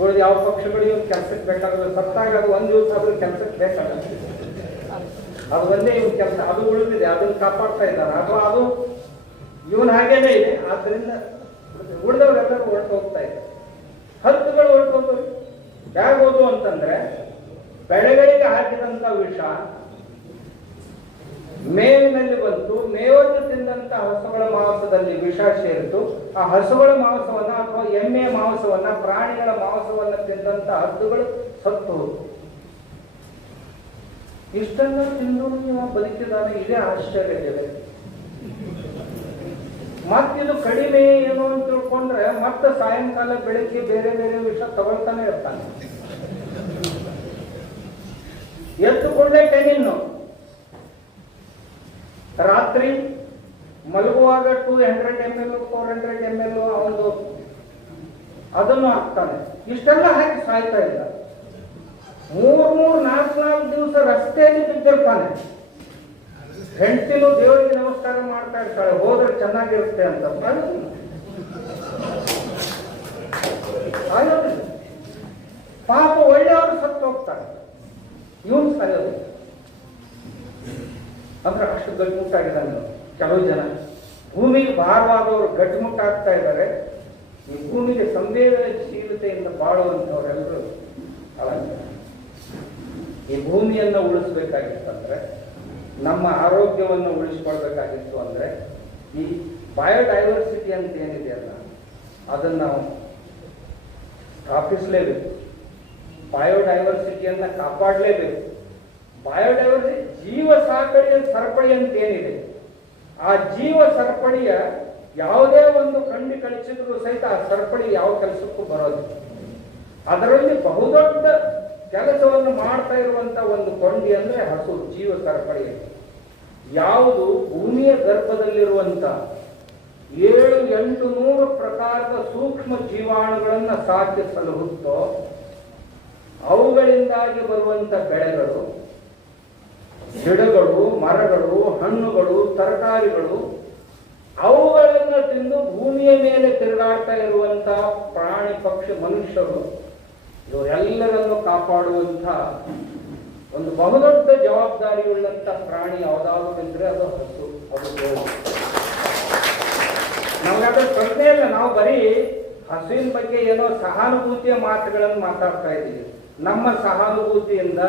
ಉಳಿದ ಯಾವ ಪಕ್ಷಿಗಳು ಇವನ್ ಕೆಲಸಕ್ಕೆ ಬೇಕಾಗಲ್ಲ, ಸತ್ತಾಗ ಅದು ಒಂದು ದಿವಸ ಆದ್ರೂ ಕೆಲಸಕ್ಕೆ ಬೇಕಾಗಲ್ಲ, ಅದು ಒಂದೇ ಇವನ್ ಕೆಲಸ. ಅದು ಉಳಿದಿದೆ, ಅದನ್ನು ಕಾಪಾಡ್ತಾ ಇದ್ದಾರೆ, ಅಥವಾ ಅದು ಇವನ್ ಹಾಗೇನೆ ಇದೆ. ಆದ್ರಿಂದ ಉಳಿದವರೆಲ್ಲರೂ ಹೊರಟು ಹೋಗ್ತಾ ಇದೆ. ಹತ್ತುಗಳು ಹೊರಟು ಹೋಗ್ತವೆ. ಹೇಗೋದು ಅಂತಂದ್ರೆ ಬೆಳೆಗಳಿಗೆ ಹಾಕಿದಂತ ವಿಷ ಮೇವಿನಲ್ಲಿ ಬಂತು, ಮೇವನ್ನು ತಿಂದಂತ ಹಸುಗಳ ಮಾಂಸದಲ್ಲಿ ವಿಷ ಸೇರಿತು. ಆ ಹಸುಗಳ ಮಾಂಸವನ್ನ ಅಥವಾ ಎಮ್ಮೆಯ ಮಾಂಸವನ್ನ, ಪ್ರಾಣಿಗಳ ಮಾಂಸವನ್ನ ತಿಂದಂತ ಹದ್ದುಗಳು ಸತ್ತು ಹೋದವು. ಇಷ್ಟೆಲ್ಲ ತಿಂದು ನೀವು ಬದುಕಿದಾನೆ, ಇದೇ ಆಶ್ಚರ್ಯ ಜಗತ್ತು. ಮತ್ತಿದು ಕಡಿಮೆ ಏನು ಅಂತ ತಿಳ್ಕೊಂಡ್ರೆ ಮತ್ತೆ ಸಾಯಂಕಾಲ ಬೆಳಿಗ್ಗೆ ಬೇರೆ ಬೇರೆ ವಿಷ ತಗೊಳ್ತಾನೆ ಇರ್ತಾನೆ. ಎತ್ತುಕೊಂಡೇ ಟೆನಿನ್ನು, ರಾತ್ರಿ ಮಲಗುವಾಗ 200 ml 400 ml ಅವನು ಅದನ್ನು ಹಾಕ್ತಾನೆ. ಇಷ್ಟೆಲ್ಲ ಹಾಕಿ ಸಾಯ್ತಾ ಇಲ್ಲ. 3-4 ದಿವಸ ರಸ್ತೆಯಲ್ಲಿ ಬಿದ್ದಿರ್ತಾನೆ. ಹೆಂಡತಿನೂ ದೇವರಿಗೆ ನಮಸ್ಕಾರ ಮಾಡ್ತಾ ಇರ್ತಾಳೆ, ಹೋದ್ರೆ ಚೆನ್ನಾಗಿರುತ್ತೆ ಅಂತ. ಪಾಪ ಒಳ್ಳೆಯವರು ಸತ್ತು ಹೋಗ್ತಾರೆ, ಇವನು ಸಾಯೋದಿಲ್ಲ. ಅಂದ್ರೆ ಅಷ್ಟು ಗಟ್ಟಿಮುಟ್ಟಾಗಿದ್ದಾನೆ. ಕೆಲವು ಜನ ಭೂಮಿಗೆ ಭಾರವಾದವರು ಗಟ್ಟಿಮುಟ್ಟಾಗ್ತಾ ಇದ್ದಾರೆ. ಈ ಭೂಮಿಗೆ ಸಂವೇದನಶೀಲತೆಯಿಂದ ಬಾಳುವಂಥವರೆಲ್ಲರೂ ಅಲ್ಲ. ಈ ಭೂಮಿಯನ್ನು ಉಳಿಸ್ಬೇಕಾಗಿತ್ತಂದ್ರೆ, ನಮ್ಮ ಆರೋಗ್ಯವನ್ನು ಉಳಿಸ್ಕೊಳ್ಬೇಕಾಗಿತ್ತು ಅಂದ್ರೆ, ಈ ಬಯೋಡೈವರ್ಸಿಟಿ ಅಂತ ಏನಿದೆ ಅಲ್ಲ, ಅದನ್ನು ನಾವು ಸ್ಥಾಪಿಸಲೇಬೇಕು. ಬಯೋಡೈವರ್ಸಿಟಿಯನ್ನ ಕಾಪಾಡಲೇಬೇಕು. ಬಯೋಡೈವರ್ಸಿಟಿ ಜೀವ ಸರಪಳಿ ಅಂತ ಏನಿದೆ, ಆ ಜೀವ ಸರಪಳಿಯ ಯಾವುದೇ ಒಂದು ಕಂಡು ಕಳಿಸಿದ್ರು ಸಹಿತ ಆ ಸರಪಳಿ ಯಾವ ಕೆಲಸಕ್ಕೂ ಬರೋದಿಲ್ಲ. ಅದರಲ್ಲಿ ಬಹುದೊಡ್ಡ ಕೆಲಸವನ್ನು ಮಾಡ್ತಾ ಇರುವಂತ ಒಂದು ಕೊಂಡಿ ಅಂದ್ರೆ ಹಸು, ಜೀವ ಸರಪಳಿ. ಯಾವುದು ಭೂಮಿಯ ಗರ್ಭದಲ್ಲಿರುವಂತ 700-800 ಪ್ರಕಾರದ ಸೂಕ್ಷ್ಮ ಜೀವಾಣುಗಳನ್ನ ಸಾಕಿ ಸಲಹುತ್ತೋ, ಅವುಗಳಿಂದಾಗಿ ಬರುವಂತ ಬೆಳೆಗಳು, ಗಿಡಗಳು, ಮರಗಳು, ಹಣ್ಣುಗಳು, ತರಕಾರಿಗಳು, ಅವುಗಳನ್ನು ತಿಂದು ಭೂಮಿಯ ಮೇಲೆ ತಿರುಗಾಡ್ತಾ ಇರುವಂತ ಪ್ರಾಣಿ, ಪಕ್ಷಿ, ಮನುಷ್ಯರು, ಇವರೆಲ್ಲರನ್ನು ಕಾಪಾಡುವಂತ ಒಂದು ಬಹುದೊಡ್ಡ ಜವಾಬ್ದಾರಿಯುಳ್ಳಂತ ಪ್ರಾಣಿ ಯಾವುದಾದ್ರು ಇದ್ರೆ ಅದು ಹಸು, ಅದು ಗೋವು. ನಮ್ಗಾದ್ರೆ ಪ್ರಶ್ನೆ ಇಲ್ಲ. ನಾವು ಬರೀ ಹಸುವಿನ ಬಗ್ಗೆ ಏನೋ ಸಹಾನುಭೂತಿಯ ಮಾತುಗಳನ್ನು ಮಾತಾಡ್ತಾ ಇದ್ದೀವಿ. ನಮ್ಮ ಸಹಾನುಭೂತಿಯಿಂದ,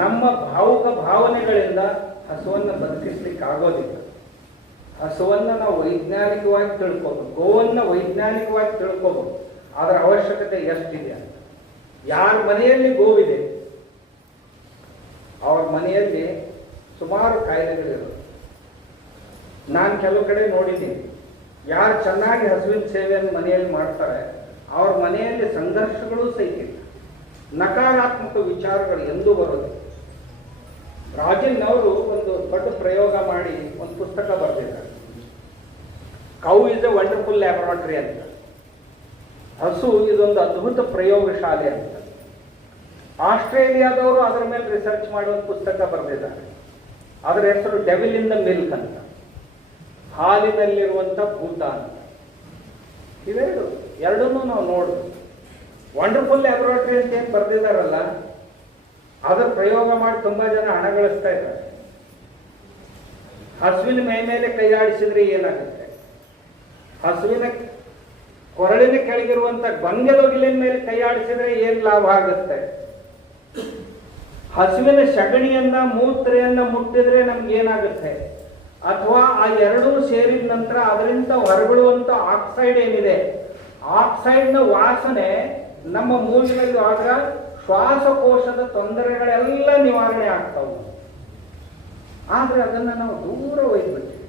ನಮ್ಮ ಭಾವುಕ ಭಾವನೆಗಳಿಂದ ಹಸುವನ್ನು ಬದುಕಿಸ್ಲಿಕ್ಕೆ ಆಗೋದಿಲ್ಲ. ಹಸುವನ್ನ ನಾವು ವೈಜ್ಞಾನಿಕವಾಗಿ ತಿಳ್ಕೋಬೇಕು, ಗೋವನ್ನು ವೈಜ್ಞಾನಿಕವಾಗಿ ತಿಳ್ಕೋಬೇಕು. ಅದರ ಅವಶ್ಯಕತೆ ಎಷ್ಟಿದೆ ಅಂತ. ಯಾರ ಮನೆಯಲ್ಲಿ ಗೋವಿದೆ ಅವ್ರ ಮನೆಯಲ್ಲಿ ಸುಮಾರು ಕಾಯಿಲೆಗಳಿರೋದು. ನಾನು ಕೆಲವು ಕಡೆ ನೋಡಿದ್ದೀನಿ, ಯಾರು ಚೆನ್ನಾಗಿ ಹಸುವಿನ ಸೇವೆಯನ್ನು ಮನೆಯಲ್ಲಿ ಮಾಡ್ತಾರೆ ಅವ್ರ ಮನೆಯಲ್ಲಿ ಸಂಘರ್ಷಗಳು ಸಹಿತ, ನಕಾರಾತ್ಮಕ ವಿಚಾರಗಳು ಎಂದೂ ಬರೋದಿಲ್ಲ. ರಾಜಿನ್ ಅವರು ಒಂದು ದೊಡ್ಡ ಪ್ರಯೋಗ ಮಾಡಿ ಒಂದು ಪುಸ್ತಕ ಬರೆದಿದ್ದಾರೆ, cow is A wonderful laboratory ಅಂತ. ಹಸು ಇದೊಂದು ಅದ್ಭುತ ಪ್ರಯೋಗಶಾಲೆ ಅಂತ. ಆಸ್ಟ್ರೇಲಿಯಾದವರು ಅದರ ಮೇಲೆ ರಿಸರ್ಚ್ ಮಾಡಿ ಒಂದು ಪುಸ್ತಕ ಬರೆದಿದ್ದಾರೆ. ಅದರ ಹೆಸರು ಡೆವಿಲ್ ಇನ್ ದ ಮಿಲ್ಕ್ ಅಂತ, ಹಾಲಿನಲ್ಲಿರುವಂತ ಭೂತ ಅಂತ. ಎರಡನ್ನೂ ನಾವು ನೋಡ್ಬೋದು. ವಂಡರ್ಫುಲ್ ಲ್ಯಾಬೊರೇಟರಿ ಅಂತ ಏನು ಬರೆದಿದ್ದಾರಲ್ಲ, ಅದರ ಪ್ರಯೋಗ ಮಾಡಿ ತುಂಬಾ ಜನ ಹಣ ಗಳಿಸ್ತಾ ಇದ್ದಾರೆ. ಹಸುವಿನ ಮೈ ಮೇಲೆ ಕೈಯಾಡಿಸಿದ್ರೆ ಏನಾಗುತ್ತೆ? ಹಸುವಿನ ಕೊರಳಿನ ಕೆಳಗಿರುವಂತ ಬಂಗೆಲೊಗಿಲಿನ ಮೇಲೆ ಕೈಯಾಡಿಸಿದ್ರೆ ಏನ್ ಲಾಭ ಆಗುತ್ತೆ? ಹಸುವಿನ ಸಗಣಿಯನ್ನ, ಮೂತ್ರೆಯನ್ನ ಮುಟ್ಟಿದ್ರೆ ನಮ್ಗೆ ಏನಾಗುತ್ತೆ? ಅಥವಾ ಆ ಎರಡೂ ಸೇರಿದ ನಂತರ ಅದರಿಂದ ಹೊರಬಿಡುವಂತ ಆಕ್ಸೈಡ್ ಏನಿದೆ, ಆಕ್ಸೈಡ್ನ ವಾಸನೆ ನಮ್ಮ ಮೂಗಿನಲ್ಲಿ ಆಗ ಶ್ವಾಸಕೋಶದ ತೊಂದರೆಗಳೆಲ್ಲ ನಿವಾರಣೆ ಆಗ್ತಾವು. ಆದ್ರೆ ಅದನ್ನ ನಾವು ದೂರ ಒಯ್ದ್ಬಿಡ್ತೀವಿ.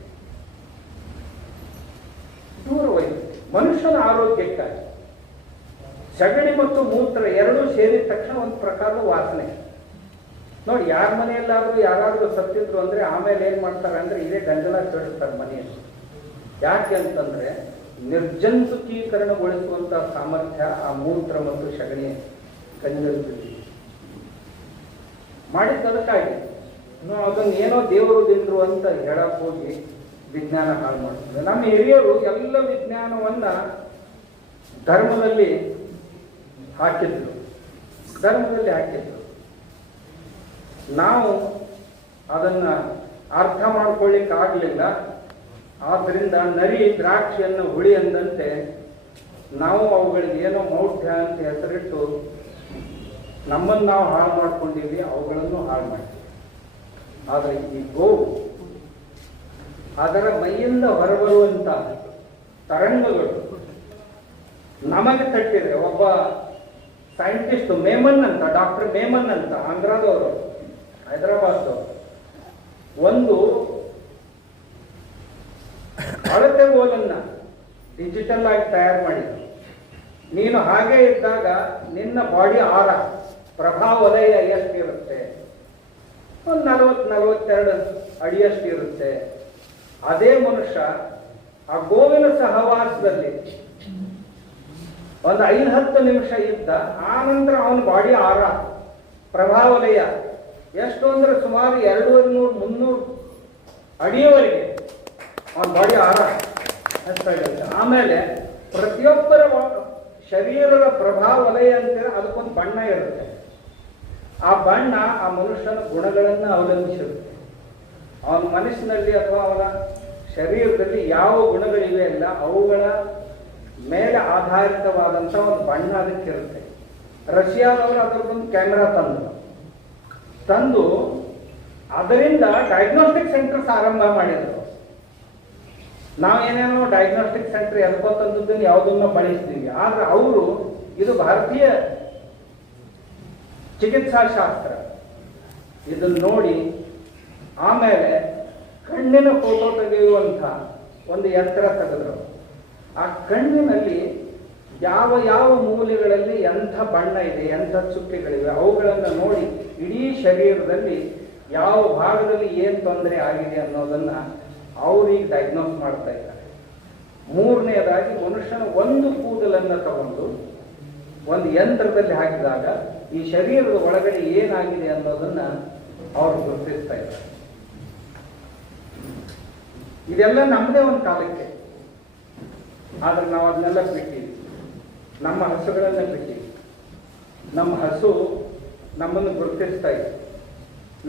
ಮನುಷ್ಯನ ಆರೋಗ್ಯಕ್ಕಾಗಿ ಸಗಣಿ ಮತ್ತು ಮೂತ್ರ ಎರಡೂ ಸೇರಿದ ತಕ್ಷಣ ಒಂದು ಪ್ರಕಾರದ ವಾಸನೆ. ನೋಡಿ, ಯಾರ ಮನೆಯಲ್ಲಾದರೂ ಯಾರಾದರೂ ಸತ್ತಿದ್ರು ಅಂದರೆ ಆಮೇಲೆ ಏನು ಮಾಡ್ತಾರೆ ಅಂದರೆ ಇದೇ ಗಂಜಲ ಕೇಳಿಸ್ತಾರೆ ಮನೆಯಲ್ಲಿ. ಯಾಕೆ ಅಂತಂದರೆ ನಿರ್ಜಂತುಕೀಕರಣಗೊಳಿಸುವಂಥ ಸಾಮರ್ಥ್ಯ ಆ ಮೂತ್ರ ಮತ್ತು ಸಗಣಿ ಗಂಜಲದಲ್ಲಿ ಮಾಡಿದ್ದದಕ್ಕಾಗಿ ಅದನ್ನು ಏನೋ ದೇವರು ದಿಂಡ್ರು ಅಂತ ಹೇಳಕ್ ಹೋಗಿ ವಿಜ್ಞಾನ ಹಾಳು ಮಾಡ್ತಾರೆ. ನಮ್ಮ ಹಿರಿಯರು ಎಲ್ಲ ವಿಜ್ಞಾನವನ್ನ ಧರ್ಮದಲ್ಲಿ ಹಾಕಿದ್ರು. ನಾವು ಅದನ್ನ ಅರ್ಥ ಮಾಡ್ಕೊಳ್ಳಿಕ್ಕೆ ಆಗಲಿಲ್ಲ. ಆದ್ದರಿಂದ ನರಿ ದ್ರಾಕ್ಷಿಯನ್ನು ಹುಳಿ ಅಂದಂತೆ ನಾವು ಅವುಗಳಿಗೆ ಏನೋ ಮೌಢ್ಯ ಅಂತ ಹೆಸರಿಟ್ಟು ನಮ್ಮನ್ನು ನಾವು ಹಾಳು ಮಾಡ್ಕೊಂಡಿವಿ, ಅವುಗಳನ್ನು ಹಾಳು ಮಾಡ್ತೀವಿ. ಆದರೆ ಈ ಗೋವು ಅದರ ಮೈಯಿಂದ ಹೊರಬರುವಂತ ತರಂಗಗಳು ನಮಗೆ ತಟ್ಟಿದ್ರೆ, ಒಬ್ಬ ಸೈಂಟಿಸ್ಟ್ ಮೇಮನ್ ಅಂತ, ಡಾಕ್ಟರ್ ಮೇಮನ್ ಅಂತ, ಆಂಧ್ರದವರು, ಹೈದರಾಬಾದ್, ಒಂದು ಅಳತೆ ಗೋಲನ್ನ ಡಿಜಿಟಲ್ ಆಗಿ ತಯಾರು ಮಾಡಿದ್ರು. ನೀನು ಹಾಗೆ ಇದ್ದಾಗ ನಿನ್ನ ಬಾಡಿ ಆರ ಪ್ರಭಾವಲಯ ಎಷ್ಟಿರುತ್ತೆ? ಒಂದು 40-42 ಅಡಿಯಷ್ಟು ಇರುತ್ತೆ. ಅದೇ ಮನುಷ್ಯ ಆ ಗೋವಿನ ಸಹವಾಸದಲ್ಲಿ ಒಂದು 5-10 ನಿಮಿಷ ಇದ್ದ, ಆ ನಂತರ ಅವನ ಬಾಡಿ ಆರ ಪ್ರಭಾವಲಯ ಎಷ್ಟು ಅಂದ್ರೆ ಸುಮಾರು 200-300 ಅಡಿಯವರೆಗೆ ಅವನ ಬಾಡಿ ಆರ ಹೆಚ್ಚಾಗಿರುತ್ತೆ. ಆಮೇಲೆ ಪ್ರತಿಯೊಬ್ಬರ ಶರೀರದ ಪ್ರಭಾವಲಯ ಅಂತೇಳಿ ಅದಕ್ಕೊಂದು ಬಣ್ಣ ಇರುತ್ತೆ. ಆ ಬಣ್ಣ ಆ ಮನುಷ್ಯನ ಗುಣಗಳನ್ನು ಅವಲಂಬಿಸಿರುತ್ತೆ. ಅವನ ಮನಸ್ಸಿನಲ್ಲಿ ಅಥವಾ ಅವನ ಶರೀರದಲ್ಲಿ ಯಾವ ಗುಣಗಳಿವೆ ಅಲ್ಲ, ಅವುಗಳ ಮೇಲೆ ಆಧಾರಿತವಾದಂಥ ಒಂದು ಬಣ್ಣ ಅದಕ್ಕಿರುತ್ತೆ. ರಷ್ಯಾದವರು ಅದರದ್ದೊಂದು ಕ್ಯಾಮೆರಾ ತಂದು ಅದರಿಂದ ಡಯಾಗ್ನೋಸ್ಟಿಕ್ ಸೆಂಟರ್ಸ್ ಆರಂಭ ಮಾಡಿದರು. ನಾವೇನೇನೋ ಡಯಾಗ್ನೋಸ್ಟಿಕ್ ಸೆಂಟರ್ ಎದ್ಕೋತಂದದ್ದನ್ನು ಯಾವುದನ್ನು ಬಳಸ್ತೀವಿ. ಆದ್ರೆ ಅವರು ಇದು ಭಾರತೀಯ ಚಿಕಿತ್ಸಾ ಶಾಸ್ತ್ರ, ಇದನ್ನು ನೋಡಿ ಆಮೇಲೆ ಕಣ್ಣಿನ ಫೋಟೋ ತೆಗೆಯುವಂಥ ಒಂದು ಯಂತ್ರ ತೆಗೆದ್ರು. ಆ ಕಣ್ಣಿನಲ್ಲಿ ಯಾವ ಯಾವ ಮೂಲೆಗಳಲ್ಲಿ ಎಂಥ ಬಣ್ಣ ಇದೆ, ಎಂಥ ಚುಕ್ಕೆಗಳಿವೆ, ಅವುಗಳನ್ನು ನೋಡಿ ಇಡೀ ಶರೀರದಲ್ಲಿ ಯಾವ ಭಾಗದಲ್ಲಿ ಏನು ತೊಂದರೆ ಆಗಿದೆ ಅನ್ನೋದನ್ನ ಅವ್ರಿಗೆ ಡಯಾಗ್ನೋಸ್ ಮಾಡ್ತಾ ಇದ್ದಾರೆ. ಮೂರನೆಯದಾಗಿ ಮನುಷ್ಯನ ಒಂದು ಕೂದಲನ್ನು ತಗೊಂಡು ಒಂದು ಯಂತ್ರದಲ್ಲಿ ಹಾಕಿದಾಗ ಈ ಶರೀರದ ಒಳಗಡೆ ಏನಾಗಿದೆ ಅನ್ನೋದನ್ನ ಅವರು ಗುರುತಿಸ್ತಾ ಇದ್ದಾರೆ. ಇದೆಲ್ಲ ನಮ್ಮದೇ ಒಂದು ಕಾಲಕ್ಕೆ, ಆದ್ರೆ ನಾವು ಅದನ್ನೆಲ್ಲ ಬಿಟ್ಟಿವಿ. ನಮ್ಮ ಹಸುಗಳನ್ನ ಬಿಟ್ಟಿವಿ. ನಮ್ಮ ಹಸು ನಮ್ಮನ್ನು ಗುರುತಿಸ್ತಾ ಇದೆ.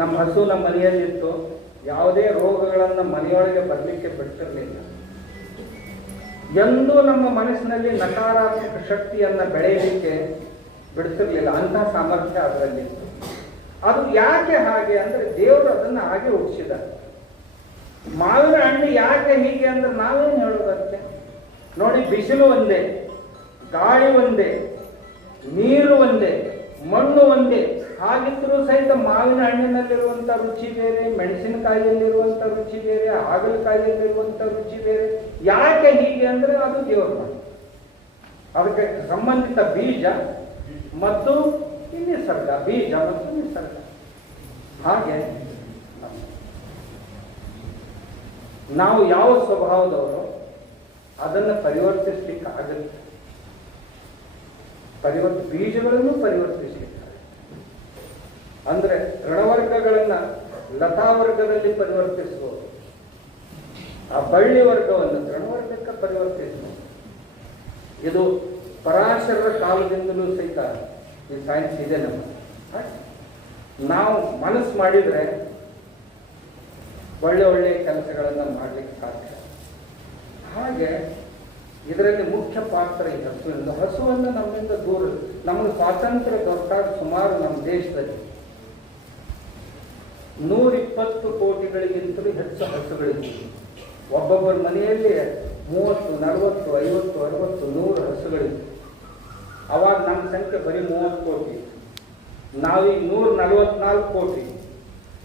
ನಮ್ಮ ಹಸು ನಮ್ಮ ಮನೆಯಲ್ಲಿತ್ತು, ಯಾವುದೇ ರೋಗಗಳನ್ನು ಮನೆಯೊಳಗೆ ಬರಲಿಕ್ಕೆ ಬಿಟ್ಟಿರಲಿಲ್ಲ. ಎಂದೂ ನಮ್ಮ ಮನಸ್ಸಿನಲ್ಲಿ ನಕಾರಾತ್ಮಕ ಶಕ್ತಿಯನ್ನು ಬೆಳೆಯಲಿಕ್ಕೆ ಬಿಡಿಸಿರ್ಲಿಲ್ಲ. ಅಂತಹ ಸಾಮರ್ಥ್ಯ ಅದರಲ್ಲಿತ್ತು. ಅದು ಯಾಕೆ ಹಾಗೆ ಅಂದ್ರೆ ದೇವರು ಅದನ್ನ ಹಾಗೆ ಹುಟ್ಟಿಸಿದ. ಮಾವಿನ ಹಣ್ಣು ಯಾಕೆ ಹೀಗೆ ಅಂದ್ರೆ ನಾವೇನು ಹೇಳೋದಕ್ಕೆ? ನೋಡಿ, ಬಿಸಿಲು ಒಂದೇ, ಗಾಳಿ ಒಂದೇ, ನೀರು ಒಂದೇ, ಮಣ್ಣು ಒಂದೇ. ಹಾಗಿದ್ರೂ ಸಹಿತ ಮಾವಿನ ಹಣ್ಣಿನಲ್ಲಿರುವಂಥ ರುಚಿ ಬೇರೆ, ಮೆಣಸಿನಕಾಯಿಯಲ್ಲಿರುವಂಥ ರುಚಿ ಬೇರೆ, ಹಾಗಲಕಾಯಿಯಲ್ಲಿರುವಂಥ ರುಚಿ ಬೇರೆ. ಯಾಕೆ ಹೀಗೆ ಅಂದ್ರೆ ಅದು ದೇವರು ಮಾಡಿ. ಅದಕ್ಕೆ ಸಂಬಂಧಿತ ಬೀಜ ಮತ್ತು ನಿಸರ್ಗ, ಬೀಜ ಮತ್ತು ನಿಸರ್ಗ. ಹಾಗೆ ನಾವು ಯಾವ ಸ್ವಭಾವದವರು ಅದನ್ನು ಪರಿವರ್ತಿಸ್ಲಿಕ್ಕೆ ಆಗುತ್ತೆ. ಬೀಜಗಳನ್ನು ಪರಿವರ್ತಿಸಲಿಕ್ಕೆ ಅಂದ್ರೆ ತೃಣವರ್ಗಗಳನ್ನ ಲತಾವರ್ಗದಲ್ಲಿ ಪರಿವರ್ತಿಸಬಹುದು, ಆ ಬಳ್ಳಿ ವರ್ಗವನ್ನು ತೃಣವರ್ಗಕ್ಕೆ ಪರಿವರ್ತಿಸಬಹುದು. ಇದು ಪರಾಶರರ ಕಾಲದಿಂದಲೂ ಸಹಿತ ಈ ಸೈನ್ಸ್ ಇದೆ ನಮ್ಮ. ನಾವು ಮನಸ್ಸು ಮಾಡಿದ್ರೆ ಒಳ್ಳೆ ಒಳ್ಳೆಯ ಕೆಲಸಗಳನ್ನು ಮಾಡಲಿಕ್ಕೆ ಸಾಧ್ಯ. ಹಾಗೆ ಇದರಲ್ಲಿ ಮುಖ್ಯ ಪಾತ್ರ ಈ ಹಸುವಿಂದ. ಹಸುವನ್ನು ನಮ್ಮಿಂದ ದೂರ, ನಮಗೆ ಸ್ವಾತಂತ್ರ್ಯ ದೊರಕಾಗ ಸುಮಾರು ನಮ್ಮ ದೇಶದಲ್ಲಿ 120 ಕೋಟಿಗಳಿಗಿಂತಲೂ ಹೆಚ್ಚು ಹಸುಗಳಿವೆ. ಒಬ್ಬೊಬ್ಬರ ಮನೆಯಲ್ಲಿ 30, 40, 50, 60, 100 ಹಸುಗಳಿವೆ. ಅವಾಗ ನಮ್ಮ ಸಂಖ್ಯೆ ಬರೀ 30 ಕೋಟಿ. ನಾವೀಗ 144 ಕೋಟಿ.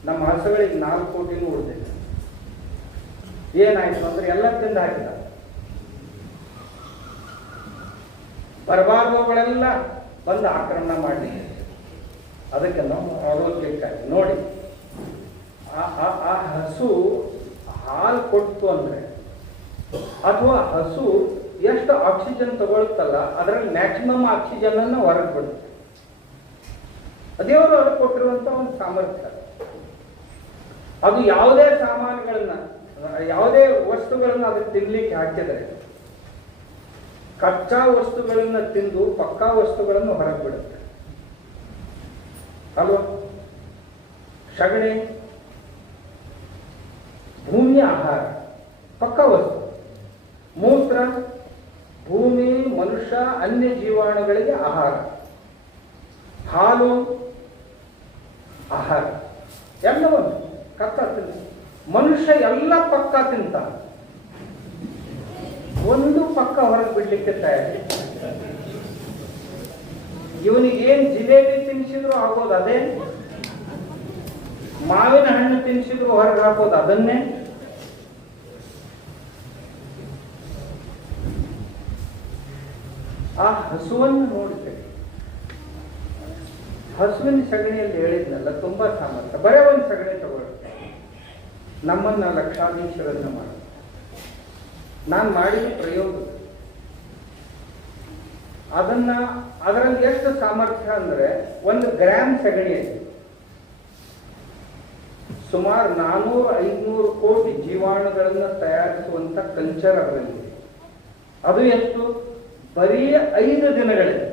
ನಮ್ಮ ಹಸುಗಳಿಗೆ 4 ಕೋಟಿನೂ ಉಳಿದಿದೆ. ಏನಾಯ್ತು ಅಂದ್ರೆ ಎಲ್ಲ ತಿಂದು ಹಾಕಿದ. ಬರಬಾರ್ದವುಗಳೆಲ್ಲ ಬಂದು ಆಕ್ರಮಣ ಮಾಡಿ. ಅದಕ್ಕೆ ನಾವು ಆರೋಗ್ಯಕ್ಕಾಗಿ ನೋಡಿ, ಆ ಹಸು ಹಾಲು ಕೊಡ್ತು ಅಂದ್ರೆ, ಅಥವಾ ಹಸು ಎಷ್ಟು ಆಕ್ಸಿಜನ್ ತಗೊಳ್ತಲ್ಲ ಅದರಲ್ಲಿ ಮ್ಯಾಕ್ಸಿಮಮ್ ಆಕ್ಸಿಜನ್ ಅನ್ನು ಹೊರಗೆ ಬಿಡುತ್ತೆ. ದೇವರು ಅದಕ್ಕೆ ಕೊಟ್ಟಿರುವಂತ ಒಂದು ಸಾಮರ್ಥ್ಯ. ಅದು ಯಾವುದೇ ಸಾಮಾನುಗಳನ್ನ, ಯಾವುದೇ ವಸ್ತುಗಳನ್ನ ಅದಕ್ಕೆ ತಿನ್ಲಿಕ್ಕೆ ಹಾಕಿದರೆ ಕಚ್ಚಾ ವಸ್ತುಗಳನ್ನ ತಿಂದು ಪಕ್ಕಾ ವಸ್ತುಗಳನ್ನು ಹೊರಗೆ ಬಿಡುತ್ತೆ ಅಲ್ವಾ? ಸಗಣಿ ಭೂಮಿಯ ಆಹಾರ, ಪಕ್ಕಾ ವಸ್ತು. ಮೂತ್ರ ಭೂಮಿ, ಮನುಷ್ಯ, ಅನ್ಯ ಜೀವಾಣುಗಳಿಗೆ ಆಹಾರ. ಹಾಲು ಆಹಾರ, ಎಲ್ಲವನ್ನು ಕಕ್ಕ ತಿಂತ. ಮನುಷ್ಯ ಎಲ್ಲ ಪಕ್ಕ ತಿಂತ, ಒಂದು ಪಕ್ಕ ಹೊರಗೆ ಬಿಡ್ಲಿಕ್ಕೆ ತಯಾರಿ. ಇವನಿಗೆ ಏನ್ ಜಿಲೇಬಿ ತಿನ್ಸಿದ್ರು ಆಗೋದು ಅದೇ, ಮಾವಿನ ಹಣ್ಣು ತಿನ್ಸಿದ್ರು ಹೊರಗೆ ಹಾಕೋದು ಅದನ್ನೇ. ಆ ಹಸುವನ್ನು ನೋಡ್ತೇವೆ. ಹಸುವಿನ ಸಗಣಿಯಲ್ಲಿ ಹೇಳಿದ್ನಲ್ಲ, ತುಂಬಾ ಸಾಮರ್ಥ್ಯ. ಬರೇ ಒಂದು ಸಗಣಿ ತಗೊಳ್ಳುತ್ತೆ, ನಮ್ಮನ್ನ ಲಕ್ಷಾಧೀಶರನ್ನ ಮಾಡಿ. ನಾನು ಮಾಡಿದ ಪ್ರಯೋಗ ಅದರಲ್ಲಿ ಎಷ್ಟು ಸಾಮರ್ಥ್ಯ ಅಂದ್ರೆ, 1 ಗ್ರಾಮ್ ಸಗಣಿಯಲ್ಲಿ ಸುಮಾರು 400-500 ಕೋಟಿ ಜೀವಾಣುಗಳನ್ನ ತಯಾರಿಸುವಂತ ಕಲ್ಚರ್ ಅದರಲ್ಲಿ. ಅದು ಎಷ್ಟು? ಬರೀ 5 ದಿನಗಳಲ್ಲಿ,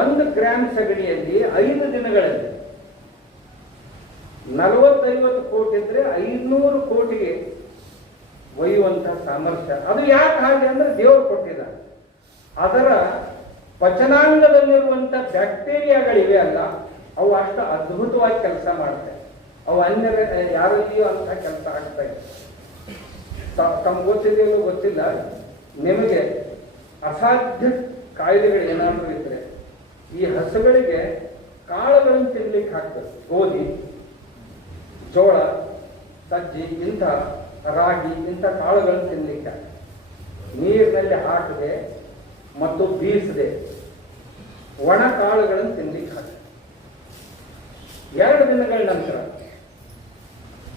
1 ಗ್ರಾಮ್ ಸಗಣಿಯಲ್ಲಿ 5 ದಿನಗಳಲ್ಲಿ 40-50 ಕೋಟಿ ಇದ್ರೆ 500 ಕೋಟಿಗೆ ಒಯ್ಯುವಂತ ಸಾಮರ್ಥ್ಯ. ಅದು ಯಾಕೆ ಹಾಗೆ ಅಂದ್ರೆ ದೇವರು ಕೊಟ್ಟಿದ್ದಾರೆ. ಅದರ ಪಚನಾಂಗದಲ್ಲಿರುವಂತ ಬ್ಯಾಕ್ಟೀರಿಯಾಗಳಿವೆ ಅಲ್ಲ, ಅವು ಅಷ್ಟು ಅದ್ಭುತವಾಗಿ ಕೆಲಸ ಮಾಡ್ತವೆ. ಅವು ಅನ್ಯ ಯಾರಲ್ಲಿಯೂ ಅಂತ ಕೆಲಸ ಆಗ್ತಾ ಇದೆ. ತಮ್ಗೆ ಗೊತ್ತಿದೆಯಲ್ಲೂ ಗೊತ್ತಿಲ್ಲ, ನಿಮಗೆ ಅಸಾಧ್ಯ ಕಾಯಿಲೆಗಳು ಏನಾದರೂ ಇದ್ರೆ ಈ ಹಸುಗಳಿಗೆ ಕಾಳುಗಳನ್ನು ತಿನ್ಲಿಕ್ಕೆ ಹಾಕ್ತಾರೆ. ಗೋಧಿ, ಜೋಳ, ಸಜ್ಜಿ, ಇಂಥ ರಾಗಿ, ಇಂಥ ಕಾಳುಗಳನ್ನು ತಿನ್ಲಿಕ್ಕೆ ನೀರಿನಲ್ಲಿ ಹಾಕದೆ ಮತ್ತು ಬೀಸದೆ ಒಣ ಕಾಳುಗಳನ್ನು ತಿನ್ಲಿಕ್ಕೆ ಹಾಕಿ 2 ದಿನಗಳ ನಂತರ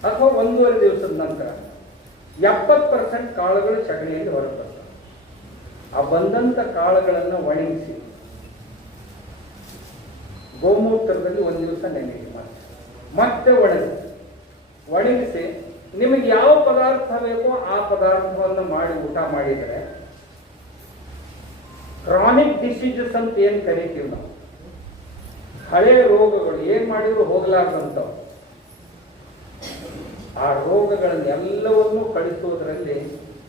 ಅಥವಾ 1.5 ದಿವಸದ ನಂತರ 70% ಕಾಳುಗಳು ಸಗಣಿಯಲ್ಲಿ ಹೊರಬರ್ತವೆ. ಆ ಬಂದಂತ ಕಾಳುಗಳನ್ನು ಒಣಗಿಸಿ ಗೋಮೂತ್ರದಲ್ಲಿ 1 ದಿವಸ ನೆನೆಗೆ ಮಾಡಿ, ಮತ್ತೆ ಒಣಗಿಸಿ ನಿಮಗೆ ಯಾವ ಪದಾರ್ಥ ಬೇಕೋ ಆ ಪದಾರ್ಥವನ್ನು ಮಾಡಿ ಊಟ ಮಾಡಿದರೆ ಕ್ರಾನಿಕ್ ಡಿಸೀಸಸ್ ಅಂತ ಏನ್ ಕರಿತೀವಿ ನಾವು, ಹಳೆಯ ರೋಗಗಳು ಏನ್ ಮಾಡಿದ್ರು ಹೋಗ್ಲಾರ್ದಂಥವು, ಆ ರೋಗಗಳನ್ನೆಲ್ಲವನ್ನೂ ಕಳಿಸುವುದರಲ್ಲಿ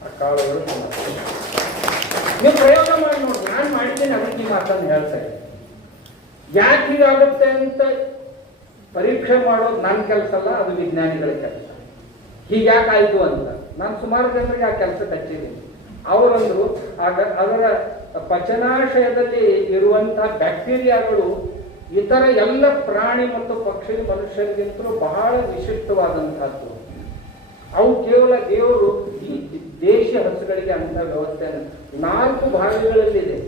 ಆ ಕಾಳುಗಳು ನೀವು ಪ್ರಯೋಗ ಮಾಡಿ ನೋಡಿ. ನಾನು ಮಾಡಿದ್ದೇನೆ, ಅದಕ್ಕೆ ಈ ಮಾತನ್ನು ಹೇಳ್ತಾ ಇದ್ದೀನಿ. ಯಾಕೆ ಹೀಗಾಗುತ್ತೆ ಅಂತ ಪರೀಕ್ಷೆ ಮಾಡೋದು ನನ್ನ ಕೆಲಸ ಅಲ್ಲ, ಅದು ವಿಜ್ಞಾನಿಗಳ ಕೆಲಸ. ಹೀಗ್ಯಾಕಾಯ್ತು ಅಂತ ನಾನು ಸುಮಾರು ಜನರಿಗೆ ಆ ಕೆಲಸ ಹಚ್ಚಿದ್ದೀನಿ. ಅವರಂದ್ರು ಅದರ ಪಚನಾಶಯದಲ್ಲಿ ಇರುವಂತಹ ಬ್ಯಾಕ್ಟೀರಿಯಾಗಳು ಇತರ ಎಲ್ಲ ಪ್ರಾಣಿ ಮತ್ತು ಪಕ್ಷಿ ಮನುಷ್ಯರಿಗಿಂತಲೂ ಬಹಳ ವಿಶಿಷ್ಟವಾದಂತಹದ್ದು. ಅವು ಕೇವಲ ದೇವರು ಈ ದೇಶೀಯ ಹಸುಗಳಿಗೆ ಅಂತ ವ್ಯವಸ್ಥೆಯನ್ನು 4 ಭಾಗಗಳಲ್ಲಿದೆ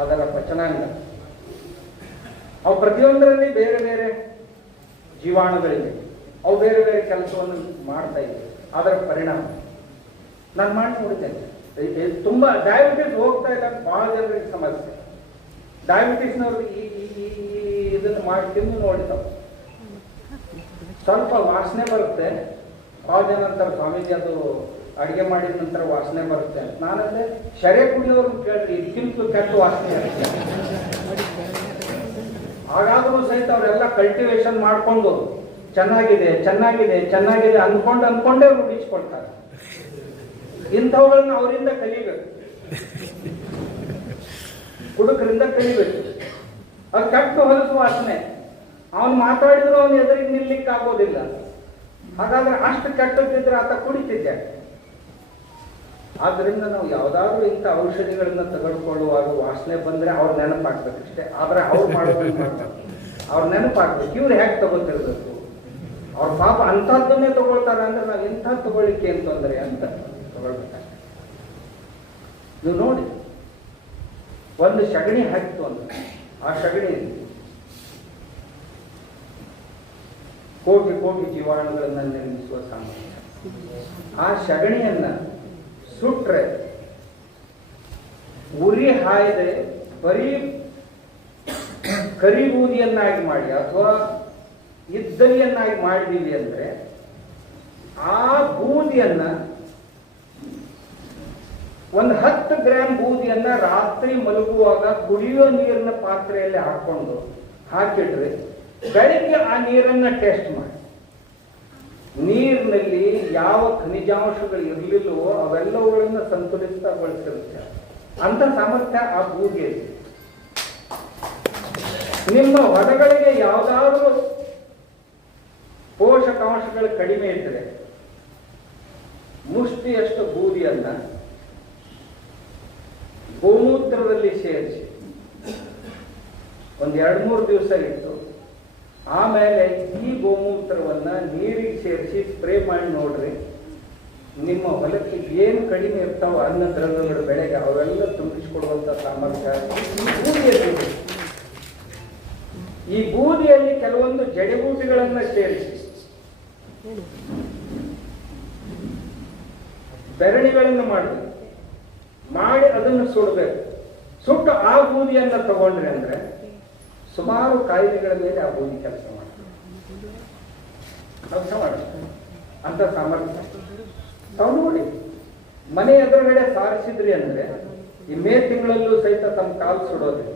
ಅದರ ಪಚನಾಂಗ. ಅವು ಪ್ರತಿಯೊಂದರಲ್ಲಿ ಬೇರೆ ಬೇರೆ ಜೀವಾಣುಗಳಿವೆ, ಅವು ಬೇರೆ ಬೇರೆ ಕೆಲಸವನ್ನು ಮಾಡ್ತಾ ಇವೆ. ಅದರ ಪರಿಣಾಮ ನಾನು ಮಾಡಿ ನೋಡ್ತೇನೆ. ತುಂಬಾ ಡಯಾಬಿಟಿಸ್ ಹೋಗ್ತಾ ಇಲ್ಲ ಅಂತ ಬಹಳ ಜನರಿಗೆ ಸಮಸ್ಯೆ. ಡಯಾಬಿಟಿಸ್ನವ್ರಿಗೆ ಇದನ್ನು ಮಾಡಿ ತಿಂದು ನೋಡಿತಾವ, ಸ್ವಲ್ಪ ವಾಸನೆ ಬರುತ್ತೆ. ಬಹಳ ಜನ ಅಂತಾರೆ ಸ್ವಾಮೀಜಿ ಅದು ಅಡಿಗೆ ಮಾಡಿದ ನಂತರ ವಾಸನೆ ಬರುತ್ತೆ ಅಂತ. ನಾನಂದ್ರೆ ಶರೆ ಕುಡಿಯೋರ್ನ ಕೇಳ್ರಿ, ಇದಕ್ಕಿಂತಲೂ ಕೆಟ್ಟ ವಾಸನೆ ಇರುತ್ತೆ. ಹಾಗಾದ್ರೂ ಸಹಿತ ಅವರೆಲ್ಲ ಕಲ್ಟಿವೇಶನ್ ಮಾಡ್ಕೊಂಡು ಚೆನ್ನಾಗಿದೆ ಚೆನ್ನಾಗಿದೆ ಚೆನ್ನಾಗಿದೆ ಅನ್ಕೊಂಡೇ ರೂಢಿಸ್ಕೊಳ್ತಾರೆ. ಇಂಥವುಗಳನ್ನ ಅವರಿಂದ ಕಲಿಬೇಕು, ಹುಡುಗರಿಂದ ಕಲಿಬೇಕು. ಅದು ಕೆಟ್ಟು ಹೊಲಸು ವಾಸನೆ, ಅವನು ಮಾತಾಡಿದ್ರು ಅವನು ಎದುರಿಗೆ ನಿಲ್ಲಿಕ್ಕೆ ಆಗೋದಿಲ್ಲ. ಹಾಗಾದ್ರೆ ಅಷ್ಟು ಕೆಟ್ಟದಿದ್ರೆ ಆತ ಕುಡಿತಿದ್ದೆ. ಆದ್ರಿಂದ ನಾವು ಯಾವ್ದಾದ್ರು ಇಂಥ ಔಷಧಿಗಳನ್ನ ತೆಗೆದುಕೊಳ್ಳುವಾಗ ವಾಸನೆ ಬಂದ್ರೆ ಅವ್ರ ನೆನಪಾಗ್ಬೇಕು ಅಷ್ಟೇ. ಆದ್ರೆ ಅವ್ರು ಮಾಡೋದು ಮಾಡ್ತಾರೆ, ಅವ್ರ ನೆನಪಾಗ್ಬೇಕು. ಇವ್ರು ಹೇಗೆ ತಗೋತಿರ್ಬೇಕು, ಅವ್ರ ಪಾಪ ಅಂಥದ್ದನ್ನೇ ತಗೊಳ್ತಾರೆ ಅಂದ್ರೆ ನಾವು ಇಂಥ ತಗೊಳ್ಳಿಕ್ಕೆ ಏನ್ ತೊಂದರೆ ಅಂತ ತಗೊಳ್ಬೇಕಷ್ಟೆ. ನೀವು ನೋಡಿ, ಒಂದು ಸಗಣಿ ಹಾಕಿತು ಅಂತ, ಆ ಸಗಣಿ ಕೋಟಿ ಕೋಟಿ ಜೀವಾಣುಗಳನ್ನು ನಿರ್ಮಿಸುವ ಸಾಮರ್ಥ್ಯ. ಆ ಸಗಣಿಯನ್ನ ಸುಟ್ರೆ ಉರಿ ಹಾಯದೆ ಬರೀ ಕರಿ ಬೂದಿಯನ್ನಾಗಿ ಮಾಡಿ ಅಥವಾ ಇದ್ದಲಿಯನ್ನಾಗಿ ಮಾಡಿದೀವಿ ಅಂದ್ರೆ ಆ ಬೂದಿಯನ್ನ ಒಂದು 10 ಗ್ರಾಂ ಬೂದಿಯನ್ನ ರಾತ್ರಿ ಮಲಗುವಾಗ ಕುಡಿಯುವ ನೀರಿನ ಪಾತ್ರೆಯಲ್ಲಿ ಹಾಕಿಡ್ರಿ, ಬೆಳಿಗ್ಗೆ ಆ ನೀರನ್ನ ಟೆಸ್ಟ್ ಮಾಡಿ. ನೀರಿನಲ್ಲಿ ಯಾವ ಖನಿಜಾಂಶಗಳು ಇರಲಿಲ್ಲವೋ ಅವೆಲ್ಲವುಗಳನ್ನು ಸಂತುಲಿತಗೊಳಿಸಿರುತ್ತೆ. ಅಂತ ಸಾಮರ್ಥ್ಯ ಆ ಬೂದಿಯಲ್ಲಿ. ನಿಮ್ಮ ಹೊಲಗಳಿಗೆ ಯಾವುದಾದ್ರೂ ಪೋಷಕಾಂಶಗಳು ಕಡಿಮೆ ಇದ್ದರೆ ಮುಷ್ಟಿಯಷ್ಟು ಬೂದಿಯನ್ನ ಗೋಮೂತ್ರದಲ್ಲಿ ಸೇರಿಸಿ ಒಂದು 2-3 ದಿವಸ ಇಟ್ಟು ಆಮೇಲೆ ಈ ಗೋಮೂತ್ರವನ್ನ ನೀರಿಗೆ ಸೇರಿಸಿ ಸ್ಪ್ರೇ ಮಾಡಿ ನೋಡ್ರಿ. ನಿಮ್ಮ ಹೊಲಕ್ಕೆ ಏನು ಕಡಿಮೆ ಇರ್ತಾವ ಅನ್ನ ದ್ರವ್ಯಗಳು ಬೆಳೆಗೆ ಅವೆಲ್ಲ ತುಂಬಿಸಿಕೊಡುವಂತ ಸಾಮರ್ಥ್ಯ ಬೂದಿಯಲ್ಲಿ. ಈ ಬೂದಿಯಲ್ಲಿ ಕೆಲವೊಂದು ಜಡಿಬೂಟಿಗಳನ್ನ ಸೇರಿಸಿ ಬೆರಳಿಗಳನ್ನು ಮಾಡಿ ಅದನ್ನು ಸುಡಬೇಕು. ಸುಟ್ಟು ಆ ಬೂದಿಯನ್ನ ತಗೊಂಡ್ರಿ ಅಂದ್ರೆ ಸುಮಾರು ಕಾಯಿಲೆಗಳ ಮೇಲೆ ಆ ಬೂದಿ ಕೆಲಸ ಮಾಡುತ್ತೆ ಅಂತ ಸಾಮರ್ಥ್ಯ. ತಾವು ನೋಡಿ, ಮನೆ ಎದುರುಗಡೆ ಸಾರಿಸಿದ್ರಿ ಅಂದ್ರೆ ಈ ಮೇ ತಿಂಗಳಲ್ಲೂ ಸಹಿತ ತಮ್ಮ ಕಾಲು ಸುಡೋದಿಲ್ಲ.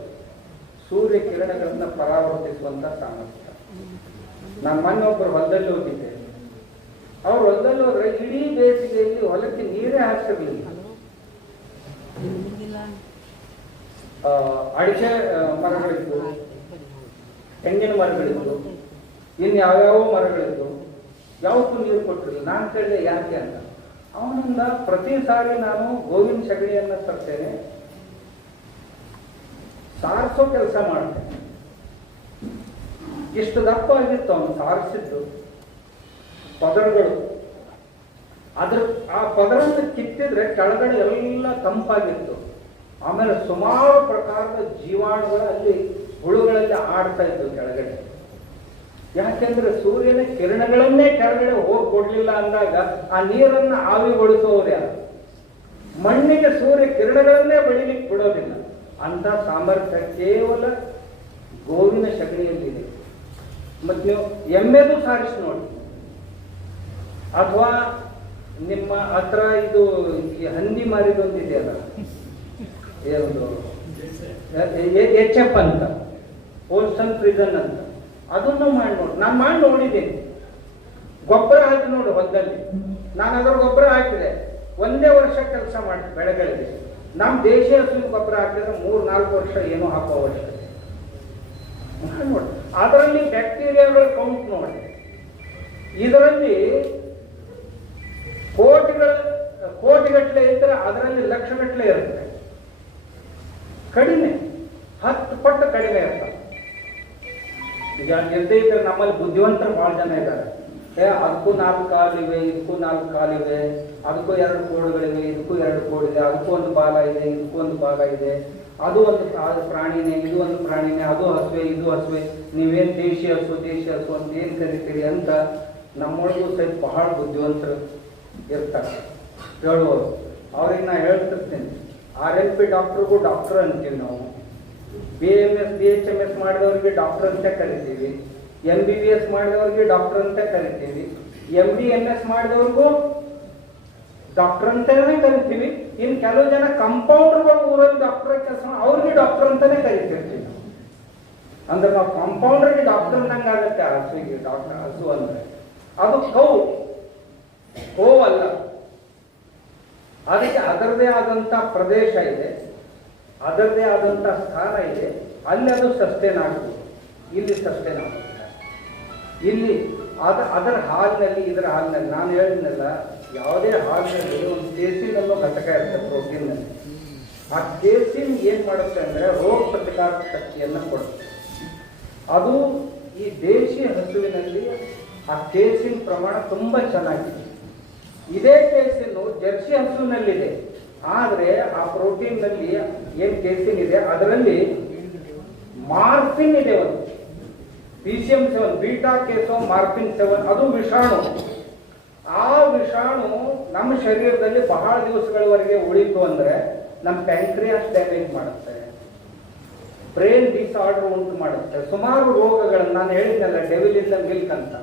ಸೂರ್ಯ ಕಿರಣಗಳನ್ನ ಪರಾವರ್ತಿಸುವಂತ ಸಾಮರ್ಥ್ಯ. ನಾನು ಮೊನ್ನೆ ಒಬ್ಬರು ಹೊಲದಲ್ಲಿ ಹೋಗಿದ್ದೆ. ಅವ್ರು ಹೊಲದಲ್ಲಿ ಹೋದ್ರೆ ಇಡೀ ಬೇಸಿಗೆಯಲ್ಲಿ ಹೊಲಕ್ಕೆ ನೀರೇ ಹಾಕ್ಸಿರ್ಲಿಲ್ಲ. ಅಡಿಕೆ ಮರಗಳಿದ್ದು, ತೆಂಗಿನ ಮರಗಳಿದ್ದು, ಇನ್ನು ಯಾವ್ಯಾವ ಮರಗಳಿದ್ದು, ಯಾವತ್ತೂ ನೀರು ಕೊಟ್ಟಿರಲಿಲ್ಲ. ನಾನು ಕೇಳಿದೆ ಯಾಕೆ ಅಂತ. ಅವನಿಂದ ಪ್ರತಿ ಸಾರಿ ನಾನು ಗೋವಿನ ಸಗಣಿಯನ್ನ ತರ್ತೇನೆ, ಸಾರಿಸೋ ಕೆಲಸ ಮಾಡ್ತೇನೆ. ಇಷ್ಟು ದಪ್ಪ ಆಗಿತ್ತು ಅವನು ಸಾರಿಸಿದ್ದು ಪದರಗಳು. ಆ ಪದರನ್ನು ಕಿತ್ತಿದ್ರೆ ಕೆಳಗಡೆ ಎಲ್ಲ ತಂಪಾಗಿತ್ತು. ಆಮೇಲೆ ಸುಮಾರು ಪ್ರಕಾರದ ಜೀವಾಣುಗಳು ಅಲ್ಲಿ ಹುಳುಗಳಲ್ಲಿ ಆಡ್ತಾ ಇತ್ತು ಕೆಳಗಡೆ. ಯಾಕೆಂದ್ರೆ ಸೂರ್ಯನ ಕಿರಣಗಳನ್ನೇ ಕೆಳಗಡೆ ಹೋಗಿ ಕೊಡ್ಲಿಲ್ಲ ಅಂದಾಗ ಆ ನೀರನ್ನ ಆವಿಗೊಳಿಸೋರು ಯಾರು? ಮಣ್ಣಿಗೆ ಸೂರ್ಯ ಕಿರಣಗಳನ್ನೇ ಬೆಳಿಲಿಕ್ಕೆ ಬಿಡೋದಿಲ್ಲ. ಅಂತ ಸಾಮರ್ಥ್ಯ ಕೇವಲ ಗೋವಿನ ಸಗಣಿಯಲ್ಲಿದೆ. ಮತ್ತೆ ನೀವು ಎಮ್ಮೆದು ಸಾರಿಸಿ ನೋಡಿ, ಅಥವಾ ನಿಮ್ಮ ಹತ್ರ ಇದು ಹಂದಿ ಮಾರಿದೊಂದಿದೆಯಲ್ಲ, ಏನದು HF ಅಂತ, ಓಷನ್ ಪ್ರಿಸನ್ ಅಂತ, ಅದನ್ನು ಮಾಡಿ ನೋಡಿ. ನಾನು ಮಾಡಿ ನೋಡಿದ್ದೇನೆ. ಗೊಬ್ಬರ ಹಾಕಿ ನೋಡು ಹೊಲದಲ್ಲಿ. ನಾನು ಅದರ ಗೊಬ್ಬರ ಹಾಕಿದೆ, ಒಂದೇ ವರ್ಷ ಕೆಲಸ ಮಾಡಿ ಬೆಳೆಗಳಿಗೆ. ನಮ್ಮ ದೇಶೀಯ ಹಸುವಿನ ಗೊಬ್ಬರ ಹಾಕಿದ್ರೆ 3-4 ವರ್ಷ ಏನೂ ಹಾಕೋ ಅವಶ್ಯಕತೆ ನೋಡಿ. ಅದರಲ್ಲಿ ಬ್ಯಾಕ್ಟೀರಿಯಾಗಳ ಕೌಂಟ್ ನೋಡಿ. ಇದರಲ್ಲಿ ಕೋಟಿಗಟ್ಟಲೆ ಇದ್ದರೆ ಅದರಲ್ಲಿ ಲಕ್ಷಗಟ್ಟಲೆ ಇರುತ್ತೆ. ಕಡಿಮೆ, 10 ಪಟ್ಟು ಕಡಿಮೆ ಇರ್ತದೆ. ಈಗ ಇಲ್ಲದೆ ಇದ್ರೆ ನಮ್ಮಲ್ಲಿ ಬುದ್ಧಿವಂತರು ಬಹಳ ಜನ ಇದ್ದಾರೆ. ಅದಕ್ಕೂ 4 ಕಾಲಿವೆ, ಇದಕ್ಕೂ 4 ಕಾಲಿವೆ, ಅದಕ್ಕೂ 2 ಕೋಡುಗಳಿವೆ, ಇದಕ್ಕೂ 2 ಕೋಡಿದೆ, ಅದಕ್ಕೂ ಒಂದು ಬಾಲ ಇದೆ, ಇದಕ್ಕೂ ಒಂದು ಬಾಲ ಇದೆ, ಅದು ಒಂದು ಪ್ರಾಣಿನೇ, ಇದು ಒಂದು ಪ್ರಾಣಿನೇ, ಅದು ಹಸುವೆ, ಇದು ಹಸುವೆ, ನೀವೇನು ದೇಶಿ ಹಸು ಅಂತ ಏನು ಕರಿತೀರಿ ಅಂತ ನಮ್ಮೊಳಗೂ ಸಹಿತ ಬಹಳ ಬುದ್ಧಿವಂತರು ಇರ್ತಾರೆ ಹೇಳುವರು. ಅವ್ರಿಗೆ ನಾ ಹೇಳ್ತಿರ್ತೇನೆ, RMP ಡಾಕ್ಟರ್ಗೂ ಡಾಕ್ಟರ್ ಅಂತೀವಿ ನಾವು, BMS BHMS ಮಾಡಿದವ್ರಿಗೆ ಡಾಕ್ಟರ್ ಅಂತ ಕರಿತೀವಿ, MBBS ಮಾಡಿದವ್ರಿಗೆ ಡಾಕ್ಟರ್ ಅಂತ ಕರಿತೀವಿ, MD MS ಮಾಡಿದವ್ರಿಗೂ ಡಾಕ್ಟರ್ ಅಂತಾನೆ ಕರಿತೀವಿ. ಇನ್ನು ಕೆಲವು ಜನ ಕಂಪೌಂಡರ್ಗಳು ಊರಲ್ಲಿ ಡಾಕ್ಟರ್ ಕೆಲಸ ಅವ್ರಿಗೆ ಡಾಕ್ಟರ್ ಅಂತಾನೆ ಕರಿತಿರ್ತೀವಿ. ಅಂದ್ರೆ ನಾವು ಕಂಪೌಂಡರ್ಗೆ ಡಾಕ್ಟರ್ ಅಂದಂಗೆ ಆಗುತ್ತೆ. ಹಸುವಿಗೆ ಡಾಕ್ಟರ್, ಹಸು ಅಂದ್ರೆ ಅದು ಅಲ್ಲ. ಅದಕ್ಕೆ ಅದರದೇ ಆದಂತ ಪ್ರದೇಶ ಇದೆ, ಅದರದೇ ಆದಂತ ಸ್ಥಾನ ಇದೆ. ಅಲ್ಲಿ ಅದು ಸಸ್ಟೇನ್ ಆಗ್ಬೋದು, ಇಲ್ಲಿ ಸಸ್ಟೇನ್ ಆಗುತ್ತೆ. ಇಲ್ಲಿ ಅದರ ಹಾಲಿನಲ್ಲಿ, ಇದರ ಹಾಲಿನಲ್ಲಿ, ನಾನು ಹೇಳಿದ್ನಲ್ಲ, ಯಾವುದೇ ಹಾಲಿನಲ್ಲಿ ಒಂದು ಕೇಸಿನ್ ಅನ್ನೋ ಘಟಕ ಇರುತ್ತೆ ಪ್ರೋಟೀನ್ನಲ್ಲಿ. ಆ ಕೇಸಿನ್ ಏನ್ ಮಾಡುತ್ತೆ ಅಂದ್ರೆ ರೋಗ ಪ್ರತಿಕಾರಕ ಶಕ್ತಿಯನ್ನ ಕೊಡುತ್ತೆ. ಅದು ಈ ದೇಶಿ ಹಸುವಿನಲ್ಲಿ ಆ ಕೇಸಿನ್ ಪ್ರಮಾಣ ತುಂಬಾ ಚೆನ್ನಾಗಿದೆ. ಇದೇ ಕೇಸಿನ್ನು ಜರ್ಸಿ ಹಸುವಿನಲ್ಲಿದೆ, ಆದರೆ ಆ ಪ್ರೋಟೀನ್ನಲ್ಲಿ ಏನು ಕೇಸಿನ್ ಇದೆ ಅದರಲ್ಲಿ ಮಾರ್ಫಿನ್ ಇದೆ, ಒಂದು PCM7 ಬೀಟಾ ಕೇಸೋ ಮಾರ್ಫಿನ್ 7, ಅದು ವಿಷಾಣು. ಆ ವಿಷಾಣು ನಮ್ಮ ಶರೀರದಲ್ಲಿ ಬಹಳ ದಿವಸಗಳವರೆಗೆ ಉಳಿತು ಅಂದ್ರೆ ನಮ್ಮ ಪ್ಯಾಂಕ್ರಿಯಾಸ್ ಡ್ಯಾಮೇಜ್ ಮಾಡುತ್ತೆ, ಬ್ರೈನ್ ಡಿಸಾರ್ಡರ್ ಉಂಟು ಮಾಡುತ್ತೆ, ಸುಮಾರು ರೋಗಗಳನ್ನು. ನಾನು ಹೇಳಿದ್ನಲ್ಲ ಡೆವಿಲ್ ಇನ್ ದ ಮಿಲ್ಕ್ ಅಂತ,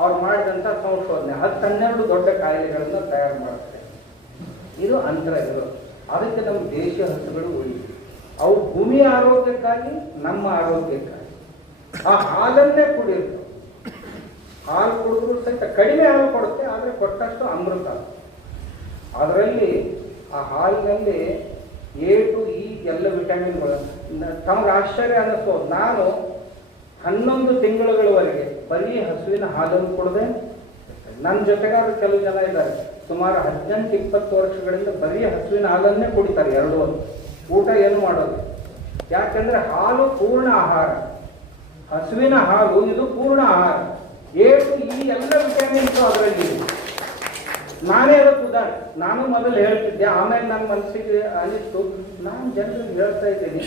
ಅವ್ರು ಮಾಡಿದಂಥ ಸಂಶೋಧನೆ 10-12 ದೊಡ್ಡ ಕಾಯಿಲೆಗಳನ್ನು ತಯಾರು ಮಾಡುತ್ತೆ. ಇದು ಅಂತರ ಇರೋದು. ಅದಕ್ಕೆ ನಮ್ಮ ದೇಶೀಯ ಹಸುಗಳು ಉಳಿತು. ಅವು ಭೂಮಿಯ ಆರೋಗ್ಯಕ್ಕಾಗಿ, ನಮ್ಮ ಆರೋಗ್ಯಕ್ಕಾಗಿ ಆ ಹಾಲನ್ನೇ ಕುಡಿಯೋದು. ಹಾಲು ಕುಡಿದ್ರು ಸಹಿತ ಕಡಿಮೆ ಹಾಲು ಕೊಡುತ್ತೆ, ಆದರೆ ಕೊಟ್ಟಷ್ಟು ಅಮೃತ. ಅದರಲ್ಲಿ ಆ ಹಾಲಿನಲ್ಲಿ A to E ಎಲ್ಲ ವಿಟಮಿನ್ಗಳು. ತಮಗೆ ಆಶ್ಚರ್ಯ ಅನ್ನಿಸ್ಬೋದು, ನಾನು 11 ತಿಂಗಳುಗಳವರೆಗೆ ಬರೀ ಹಸುವಿನ ಹಾಲನ್ನು ಕುಡಿದೆ. ನನ್ನ ಜೊತೆಗಾರರು ಕೆಲವು ಜನ ಇದ್ದಾರೆ, ಸುಮಾರು 18-20 ವರ್ಷಗಳಿಂದ ಬರೀ ಹಸುವಿನ ಹಾಲನ್ನೇ ಕುಡಿತಾರೆ 2 ಹೊತ್ತು. ಊಟ ಏನು ಮಾಡೋದು? ಯಾಕಂದ್ರೆ ಹಾಲು ಪೂರ್ಣ ಆಹಾರ. ಹಸುವಿನ ಹಾಲು ಇದು ಪೂರ್ಣ ಆಹಾರ. A to E ಎಲ್ಲ ವಿಟಮಿನ್ಸ್ ಅದರಲ್ಲಿ. ನಾನೇ ಅದಕ್ಕೆ ಉದಾಹರಣೆ. ನಾನು ಮೊದಲು ಹೇಳ್ತಿದ್ದೆ, ಆಮೇಲೆ ನನ್ನ ಮನಸ್ಸಿಗೆ ಅನಿಸ್ತು, ನಾನು ಜನರಿಗೆ ಹೇಳ್ತಾ ಇದ್ದೀನಿ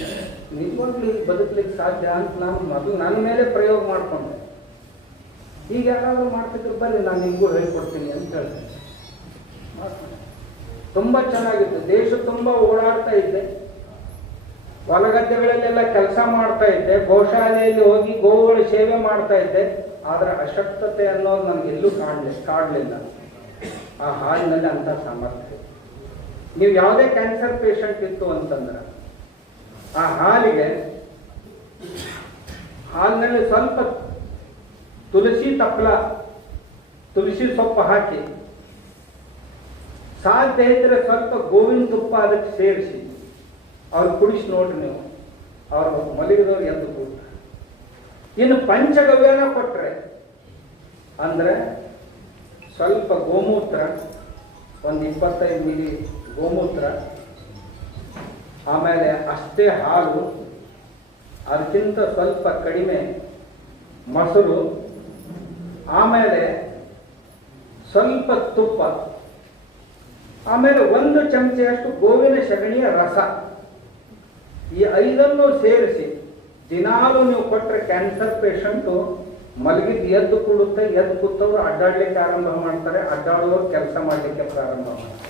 ನಿಜವಾಗ್ಲೂ ಬದುಕಲಿಕ್ಕೆ ಸಾಧ್ಯ ಅಂತ ನಾನು ಮೊದಲು ನನ್ನ ಮೇಲೆ ಪ್ರಯೋಗ ಮಾಡಿಕೊಂಡೆ. ಈಗ ಯಾರಾದರೂ ಮಾಡ್ತಿದ್ರು ಬನ್ನಿ ನಾನು ನಿಮಗೂ ಹೇಳ್ಕೊಡ್ತೀನಿ ಅಂತ ಹೇಳ್ತೀನಿ. ತುಂಬ ಚೆನ್ನಾಗಿತ್ತು. ದೇಶ ತುಂಬ ಓಡಾಡ್ತಾ ಇದ್ದೆ, ಹೊಲಗದ್ದೆಗಳಲ್ಲೆಲ್ಲ ಕೆಲಸ ಮಾಡ್ತಾ ಇದ್ದೆ, ಗೋಶಾಲೆಯಲ್ಲಿ ಹೋಗಿ ಗೋವುಗಳ ಸೇವೆ ಮಾಡ್ತಾ ಇದ್ದೆ. ಆದರೆ ಅಶಕ್ತತೆ ಅನ್ನೋದು ನನಗೆಲ್ಲೂ ಕಾಡಲಿಲ್ಲ. ಆ ಹಾಲಿನಲ್ಲಿ ಅಂತ ಸಾಮರ್ಥ್ಯ. ನೀವು ಯಾವುದೇ ಕ್ಯಾನ್ಸರ್ ಪೇಷಂಟ್ ಇತ್ತು ಅಂತಂದ್ರೆ ಆ ಹಾಲಿನಲ್ಲಿ ಸ್ವಲ್ಪ ತುಳಸಿ ಸೊಪ್ಪು ಹಾಕಿ, ಸಾಧ್ಯ ಇದ್ರೆ ಸ್ವಲ್ಪ ಗೋವಿನ ತುಪ್ಪ ಅದಕ್ಕೆ ಸೇರಿಸಿ ಅವ್ರು ಕುಡಿಸಿ ನೋಡ್ರಿ. ನೀವು ಅವ್ರು ಮಲಗಿದವ್ರು ಎದ್ದು ಕೂಡ್ತಾರೆ. ಇನ್ನು ಪಂಚಗವ್ಯನ ಕೊಟ್ರೆ ಅಂದ್ರೆ ಸ್ವಲ್ಪ ಗೋಮೂತ್ರ, ಒಂದು 25 ಮಿಲಿ ಗೋಮೂತ್ರ, ಆಮೇಲೆ ಅಷ್ಟೇ ಹಾಲು, ಅದಕ್ಕಿಂತ ಸ್ವಲ್ಪ ಕಡಿಮೆ ಮೊಸರು, ಆಮೇಲೆ ಸ್ವಲ್ಪ ತುಪ್ಪ, ಆಮೇಲೆ 1 ಚಮಚೆಯಷ್ಟು ಗೋವಿನ ಸಗಣಿಯ ರಸ, ಈ 5 ಸೇರಿಸಿ ದಿನಾಲು ನೀವು ಕೊಟ್ಟರೆ ಕ್ಯಾನ್ಸರ್ ಪೇಷಂಟು ಮಲಗಿದ್ದು ಎದ್ದು ಕೂಡುತ್ತೆ. ಎದ್ದು ಕೂತವರು ಅಡ್ಡಾಡ್ಲಿಕ್ಕೆ ಆರಂಭ ಮಾಡ್ತಾರೆ, ಅಡ್ಡಾಡುವವರು ಕೆಲಸ ಮಾಡಲಿಕ್ಕೆ ಪ್ರಾರಂಭ ಮಾಡ್ತಾರೆ.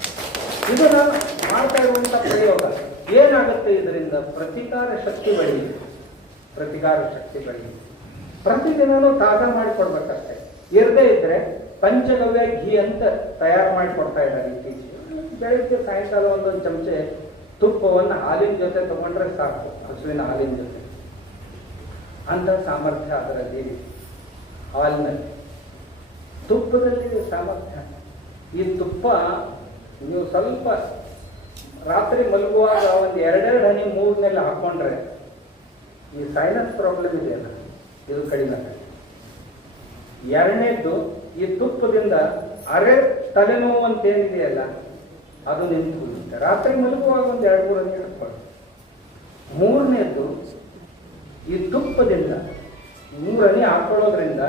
ಇದು ನಾನು ಮಾಡ್ತಾ ಇರುವಂಥ ಪ್ರಯೋಗ. ಏನಾಗುತ್ತೆ ಇದರಿಂದ? ಪ್ರತಿಕಾರ ಶಕ್ತಿ ಬೆಳೆಯುತ್ತೆ. ಪ್ರತಿದಿನನೂ ತಾಜಾ ಮಾಡಿಕೊಡ್ಬೇಕಷ್ಟೇ. ಇರದೇ ಇದ್ರೆ ಪಂಚಗವ್ಯ ಘೀ ಅಂತ ತಯಾರು ಮಾಡಿಕೊಡ್ತಾ ಇದ್ದಾರೆ ಇತ್ತೀಚೆಗೆ. ಬೆಳಗ್ಗೆ ಸಾಯಂಕಾಲ 1 ಚಮಚೆ ತುಪ್ಪವನ್ನು ಹಾಲಿನ ಜೊತೆ ತಗೊಂಡ್ರೆ ಸಾಕು, ಹಸುವಿನ ಹಾಲಿನ ಜೊತೆ. ಅಂತ ಸಾಮರ್ಥ್ಯ ಅದರಲ್ಲಿ, ಹಾಲಿನಲ್ಲಿ. ತುಪ್ಪದಲ್ಲಿ ಸಾಮರ್ಥ್ಯ. ಈ ತುಪ್ಪ ನೀವು ಸ್ವಲ್ಪ ರಾತ್ರಿ ಮಲಗುವಾಗ 1-2 ಹನಿ ಮೂಗಿನಲ್ಲಿ ಹಾಕೊಂಡ್ರೆ ಈ ಸೈನಸ್ ಪ್ರಾಬ್ಲಮ್ ಇದೆಯಲ್ಲ, ಇದು ಕಡಿಮೆ. 2ನೇದ್ದು, ಈ ತುಪ್ಪದಿಂದ ಅರೆ ತಲೆನೋವು ಅಂತ ಏನಿದೆಯಲ್ಲ ಅದು ನಿಂತು ರಾತ್ರಿ ಮಲಗುವಾಗ 1-2-3 ಹನಿ ಹಾಕೊಳ್ಳಿ. 3ನೇದ್ದು, ಈ ತುಪ್ಪದಿಂದ 3 ಹನಿ ಹಾಕೊಳ್ಳೋದ್ರಿಂದ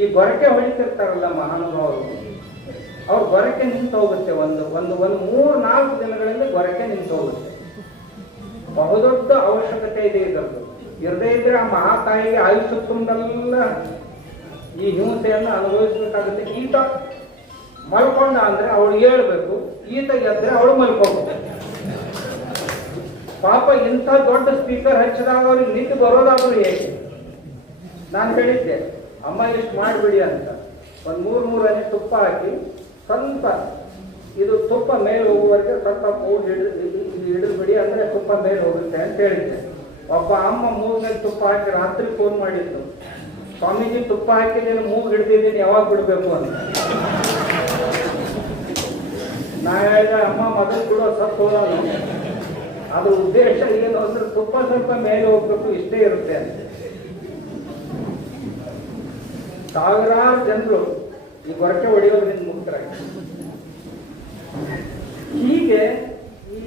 ಈ ಗೊರಕೆ ಹೊಳಿತಿರ್ತಾರಲ್ಲ ಮಹಾನುಭಾವರು, ಅವ್ರ ಗೊರಕೆ ನಿಂತು ಹೋಗುತ್ತೆ. ಒಂದು 3-4 ದಿನಗಳಲ್ಲಿ ಗೊರಕೆ ನಿಂತು ಹೋಗುತ್ತೆ. ಬಹುದೊಡ್ಡ ಅವಶ್ಯಕತೆ ಇದೆ ಇದರದ್ದು. ಇರದೇ ಇದ್ರೆ ಆ ಮಹಾತಾಯಿಗೆ ಆಯುಷ್ಯ ತುಂಬೆಲ್ಲ ಈ ಹಿಂಸೆಯನ್ನು ಅನುಭವಿಸಬೇಕಾಗುತ್ತೆ. ಈತ ಮಲ್ಕೊಂಡ ಅಂದ್ರೆ ಅವಳು ಹೇಳ್ಬೇಕು, ಈತ ಎದ್ರೆ ಅವಳು ಮಲ್ಕೋಬೇಕು. ಪಾಪ ಇಂಥ ದೊಡ್ಡ ಸ್ಪೀಕರ್ ಹಚ್ಚಿದಾಗ ಅವ್ರಿಗೆ ನಿಂತು ಬರೋದಾದ್ರೂ ಹೇಗೆ? ನಾನು ಹೇಳಿದ್ದೆ, ಅಮ್ಮ ಇಷ್ಟು ಮಾಡಿಬಿಡಿ ಅಂತ. 3 ಹನಿ ತುಪ್ಪ ಹಾಕಿ, ಸ್ವಲ್ಪ ಇದು ತುಪ್ಪ ಮೇಲೆ ಹೋಗುವವರೆಗೆ ಸ್ವಲ್ಪ ಮೂಗು ಹಿಡಿದ್ಬಿಡಿ, ಅಂದ್ರೆ ತುಪ್ಪ ಮೇಲೆ ಹೋಗುತ್ತೆ ಅಂತ ಹೇಳಿದ್ದೆ. ಒಬ್ಬ ಅಮ್ಮ ಮೂಗಿನಲ್ಲಿ ತುಪ್ಪ ಹಾಕಿ ರಾತ್ರಿ ಫೋನ್ ಮಾಡಿದ್ದು, ಸ್ವಾಮೀಜಿ ತುಪ್ಪ ಹಾಕಿದ್ದೇನೆ, ಮೂಗು ಹಿಡಿದಿದ್ದೀನಿ, ಯಾವಾಗ ಬಿಡಬೇಕು ಅಂತ. ನಾ ಹೇಳಿದೆ, ಅಮ್ಮ ಮೊದಲು ಬಿಡೋ ಸತ್ತು ಹೋಗೋನು, ಅದ್ರ ಉದ್ದೇಶ ಏನು ಅಂದ್ರೆ ತುಪ್ಪ ಸ್ವಲ್ಪ ಮೇಲೆ ಹೋಗ್ಬೇಕು, ಇಷ್ಟೇ ಇರುತ್ತೆ ಅಂತ. ಸಾವಿರಾರು ಜನರು ಈ ಗೊರಕೆ ಹೊಡೆಯೋದ್ರಿಂದ ಮುಕ್ತರಾಗಿ. ಹೀಗೆ ಈ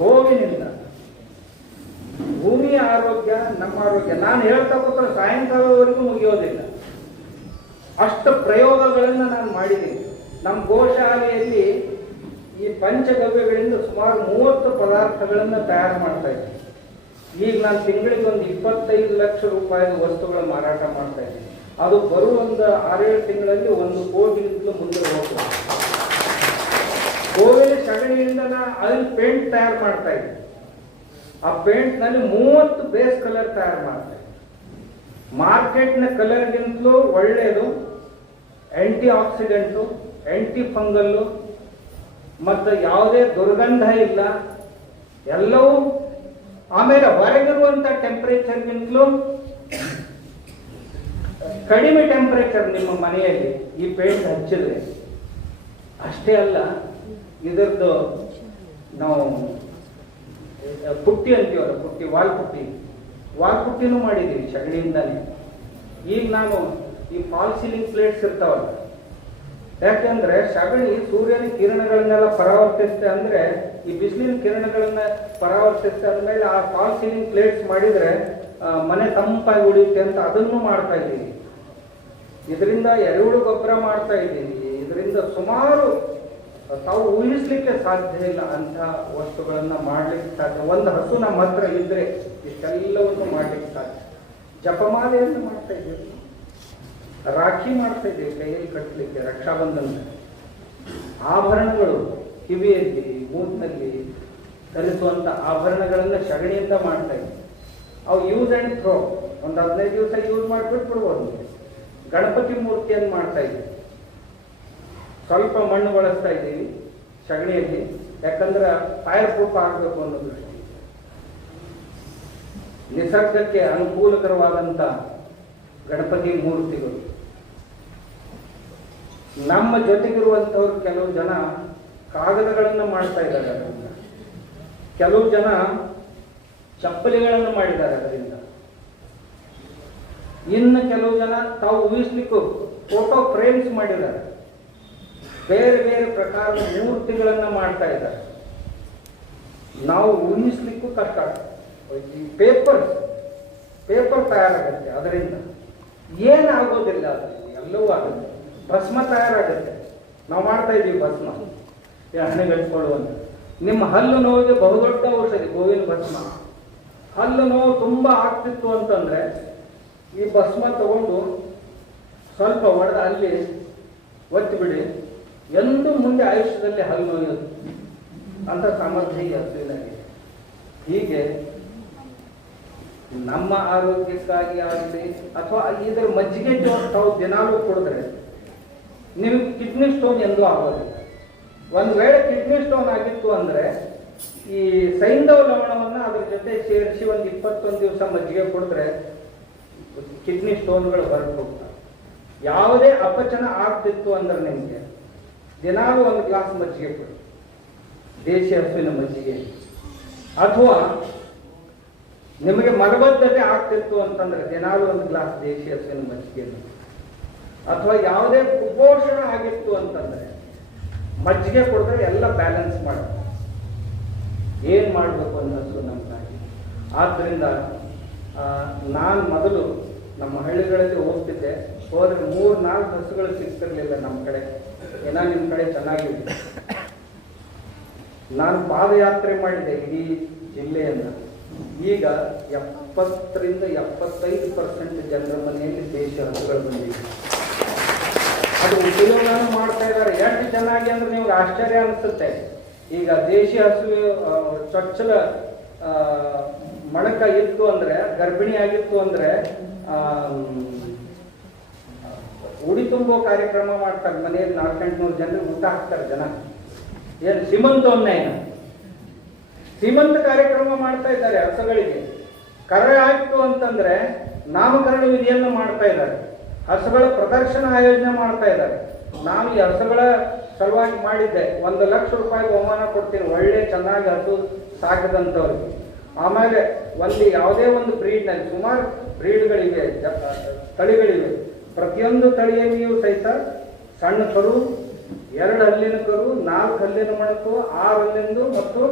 ಗೋವಿನಿಂದ ಭೂಮಿಯ ಆರೋಗ್ಯ, ನಮ್ಮ ಆರೋಗ್ಯ. ನಾನು ಹೇಳ್ತಾ ಕೂತ್ರೆ ಸಾಯಂಕಾಲವರೆಗೂ ಮುಗಿಯೋದಿಲ್ಲ. ಅಷ್ಟು ಪ್ರಯೋಗಗಳನ್ನು ನಾನು ಮಾಡಿದ್ದೀನಿ. ನಮ್ಮ ಗೋಶಾಲೆಯಲ್ಲಿ ಈ ಪಂಚಗವ್ಯಗಳಿಂದ ಸುಮಾರು 30 ಪದಾರ್ಥಗಳನ್ನು ತಯಾರು ಮಾಡ್ತಾ ಇದ್ದೀನಿ. ಈಗ ನಾನು ತಿಂಗಳಿಗೆ ಒಂದು 25 ಲಕ್ಷ ರೂಪಾಯಿ ವಸ್ತುಗಳ ಮಾರಾಟ ಮಾಡ್ತಾ ಇದ್ದೀನಿ. ಅದು ಬರುವ ಒಂದು 6-7 ತಿಂಗಳಲ್ಲಿ 1 ಕೋಟಿಗಿಂತಲೂ ಮುಂದೆ ಹೋಗ್ತದೆ. ಗೋವಿನ ಸಗಣಿಯಿಂದ ಅಲ್ಲಿ ಪೇಂಟ್ ತಯಾರು ಮಾಡ್ತಾ ಇದ್ದೀನಿ. ಆ ಪೇಂಟ್ ನಲ್ಲಿ 30 ಬೇಸ್ ಕಲರ್ ತಯಾರು ಮಾಡ್ತಾ ಇದ್ದೀನಿ. ಮಾರ್ಕೆಟ್ನ ಕಲರ್ಗಿಂತಲೂ ಒಳ್ಳೆಯದು, ಆಂಟಿ ಆಕ್ಸಿಡೆಂಟು, ಆಂಟಿ ಫಂಗಲ್ಲು, ಮತ್ತು ಯಾವುದೇ ದುರ್ಗಂಧ ಇಲ್ಲ, ಎಲ್ಲವೂ. ಆಮೇಲೆ ಹೊರಗಿರುವಂತ ಟೆಂಪರೇಚರ್ಗಿಂತಲೂ ಕಡಿಮೆ ಟೆಂಪರೇಚರ್ ನಿಮ್ಮ ಮನೆಯಲ್ಲಿ ಈ ಪೇಂಟ್ ಹಚ್ಚಿದ್ರೆ. ಅಷ್ಟೇ ಅಲ್ಲ, ಇದರದ್ದು ನಾವು ಪುಟ್ಟಿ ಅಂತೀವಲ್ಲ, ಪುಟ್ಟಿ, ವಾಲ್ ಪುಟ್ಟಿನೂ ಮಾಡಿದ್ದೀವಿ ಸಗಣಿಯಿಂದಾನೆ. ಈಗ ನಾನು ಈ ಫಾಲ್ ಸೀಲಿಂಗ್ ಪ್ಲೇಟ್ಸ್ ಇರ್ತಾವಲ್ಲ, ಯಾಕೆಂದ್ರೆ ಸಗಣಿ ಸೂರ್ಯನ ಕಿರಣಗಳನ್ನೆಲ್ಲ ಪರಾವರ್ತಿಸುತ್ತೆ. ಅಂದ್ರೆ ಈ ಬಿಸಿಲಿನ ಕಿರಣಗಳನ್ನ ಪರಾವರ್ತಿಸುತ್ತೆ ಅಂದ್ಮೇಲೆ ಆ ಫಾಲ್ ಸೀಲಿಂಗ್ ಪ್ಲೇಟ್ಸ್ ಮಾಡಿದ್ರೆ ಮನೆ ತಂಪಾಗಿ ಉಳಿಯುತ್ತೆ ಅಂತ ಅದನ್ನು ಮಾಡ್ತಾ ಇದ್ದೀವಿ. ಇದರಿಂದ ಎರೆಹುಳು ಗೊಬ್ಬರ ಮಾಡ್ತಾ ಇದ್ದೀವಿ. ಇದರಿಂದ ಸುಮಾರು ತಾವು ಊಹಿಸ್ಲಿಕ್ಕೆ ಸಾಧ್ಯ ಇಲ್ಲ ಅಂತ ವಸ್ತುಗಳನ್ನ ಮಾಡ್ಲಿಕ್ಕೆ ಸಾಧ್ಯ. ಒಂದು ಹಸು ನಮ್ಮ ಹತ್ರ ಇದ್ರೆ ಇಷ್ಟೆಲ್ಲವನ್ನು ಮಾಡ್ಲಿಕ್ಕೆ ಸಾಧ್ಯ. ಜಪಮಾಲೆಯನ್ನು ಮಾಡ್ತಾ ಇದ್ದೀವಿ, ರಾಖಿ ಮಾಡ್ತಾ ಇದ್ದೀವಿ ಕೈಯಲ್ಲಿ ಕಟ್ಟಲಿಕ್ಕೆ, ರಕ್ಷಾಬಂಧನ. ಆಭರಣಗಳು, ಕಿವಿಯಲ್ಲಿ, ಮೂತಿನಲ್ಲಿ ಧರಿಸುವಂತ ಆಭರಣಗಳನ್ನ ಸಗಣಿಯಿಂದ ಮಾಡ್ತಾ ಇದ್ದೀವಿ. ಅವು ಯೂಸ್ ಅಂಡ್ ಥ್ರೋ, ಒಂದು 15 ದಿವಸ ಯೂಸ್ ಮಾಡಿಬಿಟ್ಟು ಬಿಡ್ಬೋದು. ಗಣಪತಿ ಮೂರ್ತಿಯನ್ನು ಮಾಡ್ತಾ ಇದ್ದೀವಿ, ಸ್ವಲ್ಪ ಮಣ್ಣು ಬಳಸ್ತಾ ಇದ್ದೀವಿ ಸಗಣಿಯಲ್ಲಿ, ಯಾಕಂದ್ರೆ ಫೈರ್ ಪ್ರೂಫ್ ಆಗಬೇಕು ಅನ್ನೋ ದೃಷ್ಟಿ. ನಿಸರ್ಗಕ್ಕೆ ಅನುಕೂಲಕರವಾದಂತ ಗಣಪತಿ ಮೂರ್ತಿಗಳು. ನಮ್ಮ ಜೊತೆಗಿರುವಂತವ್ರು ಕೆಲವು ಜನ ಕಾಗದಗಳನ್ನು ಮಾಡ್ತಾ ಇದ್ದಾರೆ ಅದರಿಂದ, ಕೆಲವು ಜನ ಚಪ್ಪಲಿಗಳನ್ನು ಮಾಡಿದ್ದಾರೆ ಅದರಿಂದ, ಇನ್ನು ಕೆಲವು ಜನ ತಾವು ಊಹಿಸ್ಲಿಕ್ಕೂ ಫೋಟೋ ಫ್ರೇಮ್ಸ್ ಮಾಡಿದ್ದಾರೆ, ಬೇರೆ ಬೇರೆ ಪ್ರಕಾರದ ಮೂರ್ತಿಗಳನ್ನು ಮಾಡ್ತಾ ಇದ್ದಾರೆ. ನಾವು ಊಹಿಸ್ಲಿಕ್ಕೂ ಕಷ್ಟ. ಪೇಪರ್ ತಯಾರಾಗುತ್ತೆ ಅದರಿಂದ, ಏನಾಗೋದಿಲ್ಲ ಅದರಲ್ಲಿ, ಎಲ್ಲವೂ ಆಗುತ್ತೆ. ಭಸ್ಮ ತಯಾರಾಗುತ್ತೆ, ನಾವು ಮಾಡ್ತಾ ಇದ್ದೀವಿ ಭಸ್ಮ, ಹಣೆಗಟ್ಕೊಳ್ಳುವಂತ. ನಿಮ್ಮ ಹಲ್ಲು ನೋವಿಗೆ ಬಹುದೊಡ್ಡ ಔಷಧಿ ಗೋವಿನ ಭಸ್ಮ. ಹಲ್ಲು ನೋವು ತುಂಬಾ ಆಗ್ತಿತ್ತು ಅಂತಂದ್ರೆ ಈ ಭಸ್ಮ ತಗೊಂಡು ಸ್ವಲ್ಪ ಒಡೆದ ಅಲ್ಲಿ ಒತ್ತಿಬಿಡಿ, ಎಂದು ಮುಂದೆ ಆಯುಷ್ಯದಲ್ಲಿ ಹಲ್ಲು ನೋಯೋದು ಅಂತ ಸಾಮರ್ಥ್ಯ ಹಸುವಿನಾಗಿದೆ. ಹೀಗೆ ನಮ್ಮ ಆರೋಗ್ಯಕ್ಕಾಗಿ ಆಗಲಿ ಅಥವಾ ಇದರ ಮಜ್ಜಿಗೆ ತಾವು ದಿನಾಲೂ ಕುಡಿದ್ರೆ ನಿಮಗೆ ಕಿಡ್ನಿ ಸ್ಟೋನ್ ಎಂದೂ ಆಗೋದಿಲ್ಲ. ಒಂದು ವೇಳೆ ಕಿಡ್ನಿ ಸ್ಟೋನ್ ಆಗಿತ್ತು ಅಂದ್ರೆ ಈ ಸೈಂಧವ ಲವಣವನ್ನು ಅದ್ರ ಜೊತೆ ಸೇರಿಸಿ ಒಂದು 21 ದಿವಸ ಮಜ್ಜಿಗೆ ಕುಡಿದ್ರೆ ಕಿಡ್ನಿ ಸ್ಟೋನ್ಗಳು ಹೊರಟು ಹೋಗ್ತವೆ. ಯಾವುದೇ ಅಪಚನ ಆಗ್ತಿತ್ತು ಅಂದ್ರೆ ನಿಮಗೆ ದಿನಾಲೂ 1 ಗ್ಲಾಸ್ ಮಜ್ಜಿಗೆ ಕೊಡಿ, ದೇಶಿ ಹಸುವಿನ ಮಜ್ಜಿಗೆ. ಅಥವಾ ನಿಮಗೆ ಮಲಬದ್ಧತೆ ಆಗ್ತಿತ್ತು ಅಂತಂದ್ರೆ ದಿನಾಲೂ 1 ಗ್ಲಾಸ್ ದೇಶಿ ಹಸುವಿನ ಮಜ್ಜಿಗೆ. ಅಥವಾ ಯಾವುದೇ ಕುಪೋಷಣ ಆಗಿತ್ತು ಅಂತಂದ್ರೆ ಮಜ್ಜಿಗೆ ಕೊಡಿದ್ರೆ ಎಲ್ಲ ಬ್ಯಾಲೆನ್ಸ್ ಮಾಡುತ್ತೆ. ಏನ್ ಮಾಡಬೇಕು ಅನ್ನೋದು ನಮ್ಗಾಗಿ. ಆದ್ರಿಂದ ನಾನು ಮೊದಲು ನಮ್ಮ ಹಳ್ಳಿಗಳಲ್ಲಿ ಹೋಗ್ತಿದ್ದೆ, ಹೋದ್ರೆ 3-4 ಹಸುಗಳು ಸಿಗ್ತಿರ್ಲಿಲ್ಲ ನಮ್ಮ ಕಡೆ. ಏನೋ ನಿಮ್ಮ ಕಡೆ ಚೆನ್ನಾಗಿದೆ. ನಾನು ಪಾದಯಾತ್ರೆ ಮಾಡಿದ್ದೆ ಇಡೀ ಜಿಲ್ಲೆಯನ್ನ. ಈಗ 70-75% ಜನರ ಮನೆಯಲ್ಲಿ ದೇಶಿ ಹಸುಗಳು ಬಂದಿವೆ. ಅದು ಉಪಯೋಗ ಮಾಡ್ತಾ ಇದ್ದಾರೆ. ಎಷ್ಟು ಚೆನ್ನಾಗಿ ಅಂದ್ರೆ ನಿಮ್ಗೆ ಆಶ್ಚರ್ಯ ಅನಿಸುತ್ತೆ. ಈಗ ದೇಶಿ ಹಸು ಚೊಚ್ಚಲ ಮಣಕ ಇತ್ತು ಅಂದ್ರೆ, ಗರ್ಭಿಣಿ ಆಗಿತ್ತು ಅಂದ್ರೆ ಉಡಿ ತುಂಬೋ ಕಾರ್ಯಕ್ರಮ ಮಾಡ್ತಾರೆ ಮನೆಯಲ್ಲಿ. 400-500 ಜನರಿಗೆ ಊಟ ಹಾಕ್ತಾರೆ ಜನ. ಏನು ಸೀಮಂತ ಕಾರ್ಯಕ್ರಮ ಮಾಡ್ತಾ ಇದ್ದಾರೆ ಹಸುಗಳಿಗೆ. ಕರೆ ಆಯ್ತು ಅಂತಂದ್ರೆ ನಾಮಕರಣ ವಿಧಿಯನ್ನು ಮಾಡ್ತಾ ಇದ್ದಾರೆ. ಹಸುಗಳ ಪ್ರದರ್ಶನ ಆಯೋಜನೆ ಮಾಡ್ತಾ ಇದ್ದಾರೆ. ನಾನು ಈ ಹಸುಗಳ ಸಲುವಾಗಿ ಮಾಡಿದ್ದೆ. 1 ಲಕ್ಷ ರೂಪಾಯಿ ಬಹುಮಾನ ಕೊಡ್ತೀನಿ ಒಳ್ಳೆ ಚೆನ್ನಾಗಿ ಹಸು ಸಾಕಿದಂಥವ್ರಿಗೆ. ಆಮೇಲೆ ಯಾವುದೇ ಒಂದು ಬ್ರೀಡ್ನಲ್ಲಿ ಸುಮಾರು ಬ್ರೀಡ್ಗಳಿವೆ, ತಳಿಗಳಿವೆ. ಪ್ರತಿಯೊಂದು ತಳಿಯಲ್ಲಿಯೂ ಸಹಿತ ಸಣ್ಣ ಕರು, 2 ಹಲ್ಲಿನ ಕರು, 4 ಹಲ್ಲಿನ ಮಣಕು, 6 ಹಲ್ಲಿಂದು ಮತ್ತು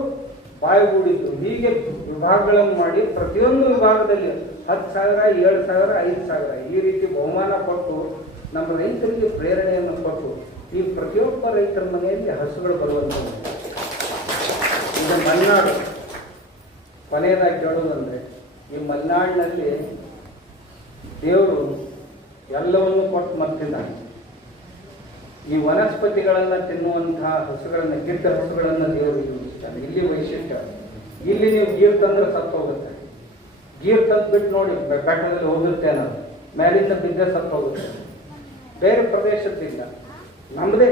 ಬಾಯಿಗೂಡಿದ್ದು, ಹೀಗೆ ವಿಭಾಗಗಳನ್ನು ಮಾಡಿ ಪ್ರತಿಯೊಂದು ವಿಭಾಗದಲ್ಲಿ 10,000, 7,000, 5,000 ಈ ರೀತಿ ಬಹುಮಾನ ಕೊಟ್ಟು ನಮ್ಮ ರೈತರಿಗೆ ಪ್ರೇರಣೆಯನ್ನು ಕೊಟ್ಟು ಈ ಪ್ರತಿಯೊಬ್ಬ ರೈತರ ಮನೆಯಲ್ಲಿ ಹಸುಗಳು ಬರುವಂಥದ್ದು. ಇದು ಮಲೆನಾಡು. ಕೊನೆಯದಾಗಿ ಹೇಳೋದಂದರೆ ಈ ಮಲೆನಾಡಿನಲ್ಲಿ ದೇವರು ಎಲ್ಲವನ್ನೂ ಕೊಟ್ಟು ಮತ್ತಿದ್ದಾನೆ. ಈ ವನಸ್ಪತಿಗಳನ್ನು ತಿನ್ನುವಂತಹ ಹಸುಗಳನ್ನು, ಗಿಡ್ಡ ಹಸುಗಳನ್ನು ದೇವರು ಇಚ್ಛಾನೆ. ಇಲ್ಲಿ ವೈಶಿಷ್ಟ್ಯ, ಇಲ್ಲಿ ನೀವು ಗೀರ್ ತಂದ್ರೆ ಸತ್ತು ಹೋಗುತ್ತೆ. ಗೀರ್ ತಂದು ಬಿಟ್ಟು ನೋಡಿ, ಬೆಟ್ಟದಲ್ಲಿ ಹೋಗುತ್ತೆ ಅನ್ನೋದು, ಮೇಲಿಂದ ಬಿದ್ದರೆ ಸತ್ತು ಹೋಗುತ್ತೆ. ಬೇರೆ ಪ್ರದೇಶದ್ದಿಲ್ಲ, ನಮ್ಮದೇ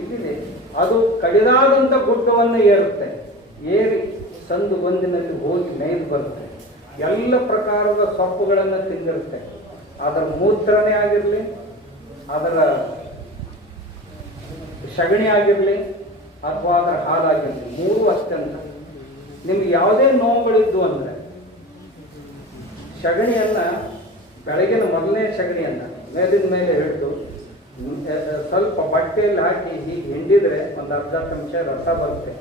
ಇಲ್ಲಿದೆ. ಅದು ಕಡಿದಾದಂಥ ಗುಡ್ಡವನ್ನು ಏರುತ್ತೆ, ಏರಿ ಸಂದು ಬಂದಿನಲ್ಲಿ ಹೋಗಿ ಮೇಯ್ದು ಬರುತ್ತೆ. ಎಲ್ಲ ಪ್ರಕಾರದ ಸೊಪ್ಪುಗಳನ್ನು ತಿಂದಿರುತ್ತೆ. ಅದರ ಮೂತ್ರನೇ ಆಗಿರಲಿ, ಅದರ ಸಗಣಿ ಆಗಿರಲಿ, ಅಥವಾ ಅದರ ಹಾಲಾಗಿರಲಿ, ಮೂರು ಅತ್ಯಂತ. ನಿಮ್ಗೆ ಯಾವುದೇ ನೋವುಗಳಿದ್ದು ಅಂದರೆ ಸಗಣಿಯನ್ನು ಬೆಳಗಿನ ಮೊದಲನೇ ಸಗಣಿಯನ್ನು ಮೇಲಿನ ಮೇಲೆ ಹಿಡಿದು ಸ್ವಲ್ಪ ಬಟ್ಟೆಯಲ್ಲಿ ಹಾಕಿ ಹೀಗೆ ಹಿಂಡಿದರೆ ಒಂದು ಅರ್ಧ ಚಮಚ ರಸ ಬರುತ್ತೆ.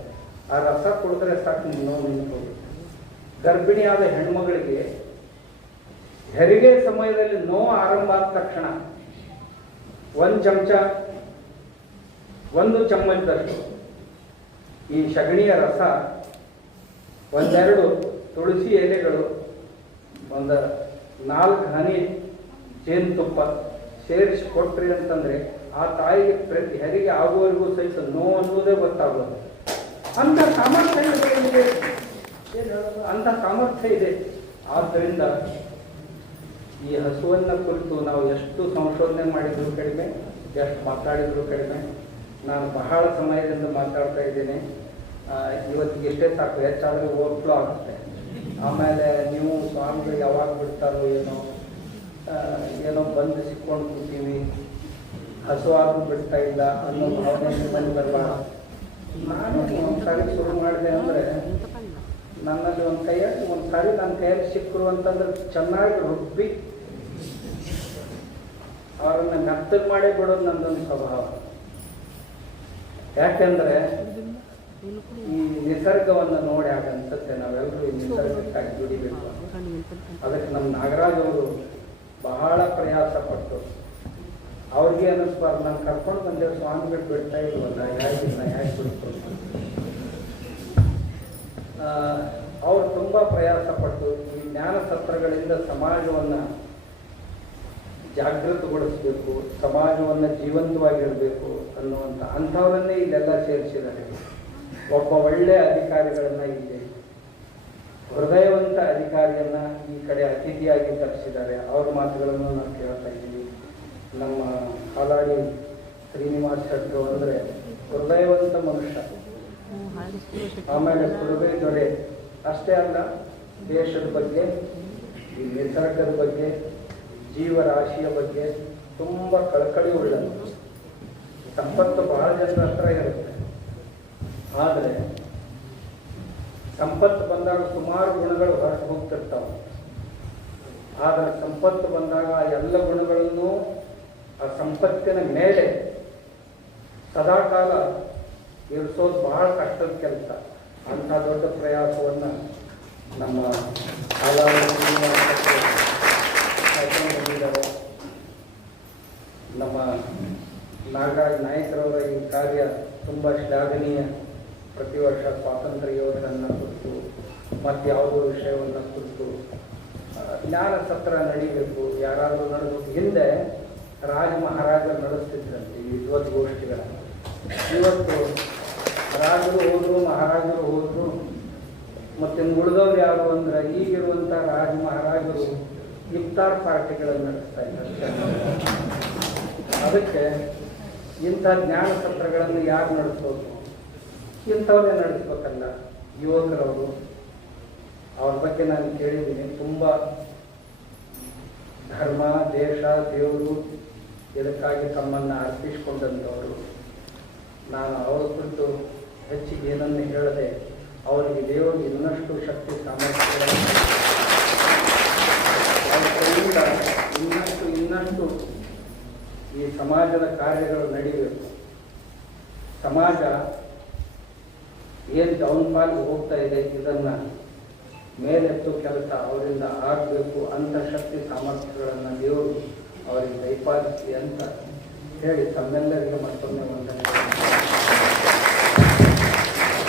ಆ ರಸ ಕುಡಿದ್ರೆ ಸಾಕು ನೋವು ನಿಂತೋಗುತ್ತೆ. ಗರ್ಭಿಣಿಯಾದ ಹೆಣ್ಮಗಳಿಗೆ ಹೆರಿಗೆ ಸಮಯದಲ್ಲಿ ನೋವು ಆರಂಭ ಆದ ತಕ್ಷಣ ಒಂದು ಚಮ್ಮಚದಷ್ಟು ಈ ಸಗಣಿಯ ರಸ, ಒಂದೆರಡು ತುಳಸಿ ಎಲೆಗಳು, ಒಂದು 4 ಹನಿ ಜೇನುತುಪ್ಪ ಸೇರಿಸಿ ಕೊಟ್ರಿ ಅಂತಂದರೆ ಆ ತಾಯಿಗೆ ಪ್ರತಿ ಹೆರಿಗೆ ಆಗುವವರೆಗೂ ಸಹಿತ ನೋವು ಅನ್ನೋದೇ ಗೊತ್ತಾಗೋದು. ಅಂಥ ಸಾಮರ್ಥ್ಯ ಇದೆ, ಅಂಥ ಸಾಮರ್ಥ್ಯ ಇದೆ. ಆದ್ದರಿಂದ ಈ ಹಸುವನ್ನು ಕುರಿತು ನಾವು ಎಷ್ಟು ಸಂಶೋಧನೆ ಮಾಡಿದರೂ ಕಡಿಮೆ, ಎಷ್ಟು ಮಾತಾಡಿದರೂ ಕಡಿಮೆ. ನಾನು ಬಹಳ ಸಮಯದಿಂದ ಮಾತಾಡ್ತಾ ಇದ್ದೇನೆ. ಇವತ್ತಿಗೆ ಇಷ್ಟೇ ಸಾಕು, ಹೆಚ್ಚಾದರೆ ಓವರ್ಫ್ಲೋ ಆಗುತ್ತೆ. ಆಮೇಲೆ ನೀವು ಸ್ವಾಮಿಗಳು ಯಾವಾಗ ಬಿಡ್ತಾರೋ ಏನೋ ಬಂದು ಸಿಕ್ಕೊಂಡು ಕೂತೀವಿ, ಹಸುವಾದ್ರೂ ಬಿಡ್ತಾ ಇಲ್ಲ ಅನ್ನೋ ಭಾವನೆ ನಿಮ್ಮಲ್ಲಿ ಬರಲ್ಲ. ನಾನು ಒಂದು ಸಾರಿ ಶುರು ಮಾಡಿದೆ ಅಂದರೆ ನನ್ನಲ್ಲಿ ಒಂದು ಸಾರಿ ನನ್ನ ಕೈಯಲ್ಲಿ ಸಿಕ್ಕರು ಅಂತಂದ್ರೆ ಚೆನ್ನಾಗಿ ರುಬ್ಬಿ ಅವರನ್ನು ಮೆತ್ತಗೆ ಮಾಡೇ ಬಿಡೋದು ನನ್ನದೊಂದು ಸ್ವಭಾವ. ಯಾಕೆಂದರೆ ಈ ನಿಸರ್ಗವನ್ನು ನೋಡಿ ಆಗ ಅನ್ಸುತ್ತೆ ನಾವೆಲ್ಲರೂ ಈ ನಿಸರ್ಗಕ್ಕಾಗಿ ದುಡಿಬೇಕು. ಅದಕ್ಕೆ ನಮ್ಮ ನಾಗರಾಜ್ ಅವರು ಬಹಳ ಪ್ರಯಾಸ ಪಟ್ಟು, ಅವ್ರಿಗೆ ಅನ್ನಿಸ್ಬಾರ್ದು ನಾನು ಕರ್ಕೊಂಡು ಬಂದೆ ಸ್ವಾಮಿಗಳು ಬಿಡ್ತಾ ಇಲ್ವಲ್ಲ, ಯಾಕೆ ಬಿಡ್ತು. ಅವರು ತುಂಬ ಪ್ರಯಾಸ ಪಟ್ಟು ಈ ಜ್ಞಾನ ಸತ್ರಗಳಿಂದ ಸಮಾಜವನ್ನು ಜಾಗೃತಗೊಳಿಸಬೇಕು, ಸಮಾಜವನ್ನು ಜೀವಂತವಾಗಿರಬೇಕು ಅನ್ನುವಂಥ ಅಂಥವರನ್ನೇ ಇಲ್ಲೆಲ್ಲ ಸೇರಿಸಿದ್ದಾರೆ. ಒಬ್ಬ ಒಳ್ಳೆಯ ಅಧಿಕಾರಿಗಳನ್ನು ಇಲ್ಲಿ, ಹೃದಯವಂತ ಅಧಿಕಾರಿಯನ್ನು ಈ ಕಡೆ ಅತಿಥಿಯಾಗಿ ತರಿಸಿದ್ದಾರೆ. ಅವ್ರ ಮಾತುಗಳನ್ನು ನಾನು ಕೇಳ್ತಾ ಇದ್ದೀವಿ. ನಮ್ಮ ಹಾಲಾಡಿ ಶ್ರೀನಿವಾಸ್ ಶೆಟ್ಟರು ಅಂದರೆ ಹೃದಯವಂತ ಮನುಷ್ಯ. ಆಮೇಲೆ ಕುರುಬೆ ದೊರೆ ಅಷ್ಟೇ ಅಲ್ಲ, ದೇಶದ ಬಗ್ಗೆ, ಈ ನಿಸರ್ಗದ ಬಗ್ಗೆ, ಜೀವರಾಶಿಯ ಬಗ್ಗೆ ತುಂಬ ಕಳಕಳಿ ಉಳ್ಳನು. ಸಂಪತ್ತು ಬಹಳ ಜನರ ಹತ್ರ ಇರುತ್ತೆ, ಆದರೆ ಸಂಪತ್ತು ಬಂದಾಗ ಸುಮಾರು ಗುಣಗಳು ಹೊರಟು ಹೋಗ್ತಿರ್ತಾವೆ. ಆದರೆ ಸಂಪತ್ತು ಬಂದಾಗ ಎಲ್ಲ ಗುಣಗಳನ್ನು ಆ ಸಂಪತ್ತಿನ ಮೇಲೆ ಸದಾಕಾಲ ಇರಿಸೋದು ಬಹಳ ಕಷ್ಟದ ಕೆಲಸ. ಅಂಥ ದೊಡ್ಡ ಪ್ರಯಾಸವನ್ನು ನಮ್ಮ ಬಂದಿದ್ದಾರೆ. ನಮ್ಮ ನಾಗರಾಜ್ ನಾಯಕರವರ ಈ ಕಾರ್ಯ ತುಂಬ ಶ್ಲಾಘನೀಯ. ಪ್ರತಿ ವರ್ಷ ಸ್ವಾತಂತ್ರ್ಯ ಯೋಧರನ್ನು ಕುರಿತು ಮತ್ತು ಯಾವುದೋ ವಿಷಯವನ್ನು ಕುರಿತು ಜ್ಞಾನ ಸತ್ರ ನಡೀಬೇಕು, ಯಾರಾದರೂ ನಡೆದು. ಹಿಂದೆ ರಾಜ ಮಹಾರಾಜರು ನಡೆಸ್ತಿದ್ರಂತೆ ಈ ವಿದ್ವದ್ಗೋಷ್ಠಿಗಳನ್ನು. ಇವತ್ತು ರಾಜರು ಹೋದರು, ಮಹಾರಾಜರು ಹೋದರು, ಮತ್ತು ಉಳಿದವ್ರು ಯಾರು ಅಂದ್ರೆ ಈಗಿರುವಂಥ ರಾಜ ಮಹಾರಾಜರು ಇಫ್ತಾರ್ ಪಾರ್ಟಿಗಳನ್ನು ನಡೆಸ್ತಾ ಇದ್ದಾರೆ. ಅದಕ್ಕೆ ಇಂಥ ಜ್ಞಾನ ಸತ್ರಗಳನ್ನು ಯಾರು ನಡೆಸೋದು? ಇಂಥವರೇ ನಡೆಸ್ಬೇಕಲ್ಲ, ಯುವಕರವರು. ಅವ್ರ ಬಗ್ಗೆ ನಾನು ಕೇಳಿದ್ದೀನಿ. ತುಂಬ ಧರ್ಮ, ದೇಶ, ದೇವರು ಇದಕ್ಕಾಗಿ ತಮ್ಮನ್ನು ಅರ್ಪಿಸಿಕೊಂಡಂಥವರು. ನಾನು ಅವರ ಕುರಿತು ಹೆಚ್ಚಿಗೆ ಏನನ್ನು ಹೇಳದೆ ಅವರಿಗೆ ದೇವರು ಇನ್ನಷ್ಟು ಶಕ್ತಿ ಸಾಮರ್ಥ್ಯಗಳನ್ನು ಇನ್ನಷ್ಟು ಈ ಸಮಾಜದ ಕಾರ್ಯಗಳು ನಡೀಬೇಕು. ಸಮಾಜ ಏನು ಡೌನ್ಫಾಲ್ಗೆ ಹೋಗ್ತಾ ಇದೆ, ಇದನ್ನು ಮೇಲೆತ್ತು ಕೆಲಸ ಅವರಿಂದ ಆಗಬೇಕು. ಅಂಥ ಶಕ್ತಿ ಸಾಮರ್ಥ್ಯಗಳನ್ನು ದೇವರು ಅವರಿಗೆ ದಯಪಾಲಿಸಿ ಅಂತ ಹೇಳಿ ತಮ್ಮೆಲ್ಲರಿಗೂ ಮತ್ತೊಮ್ಮೆ ವಂದನೆ.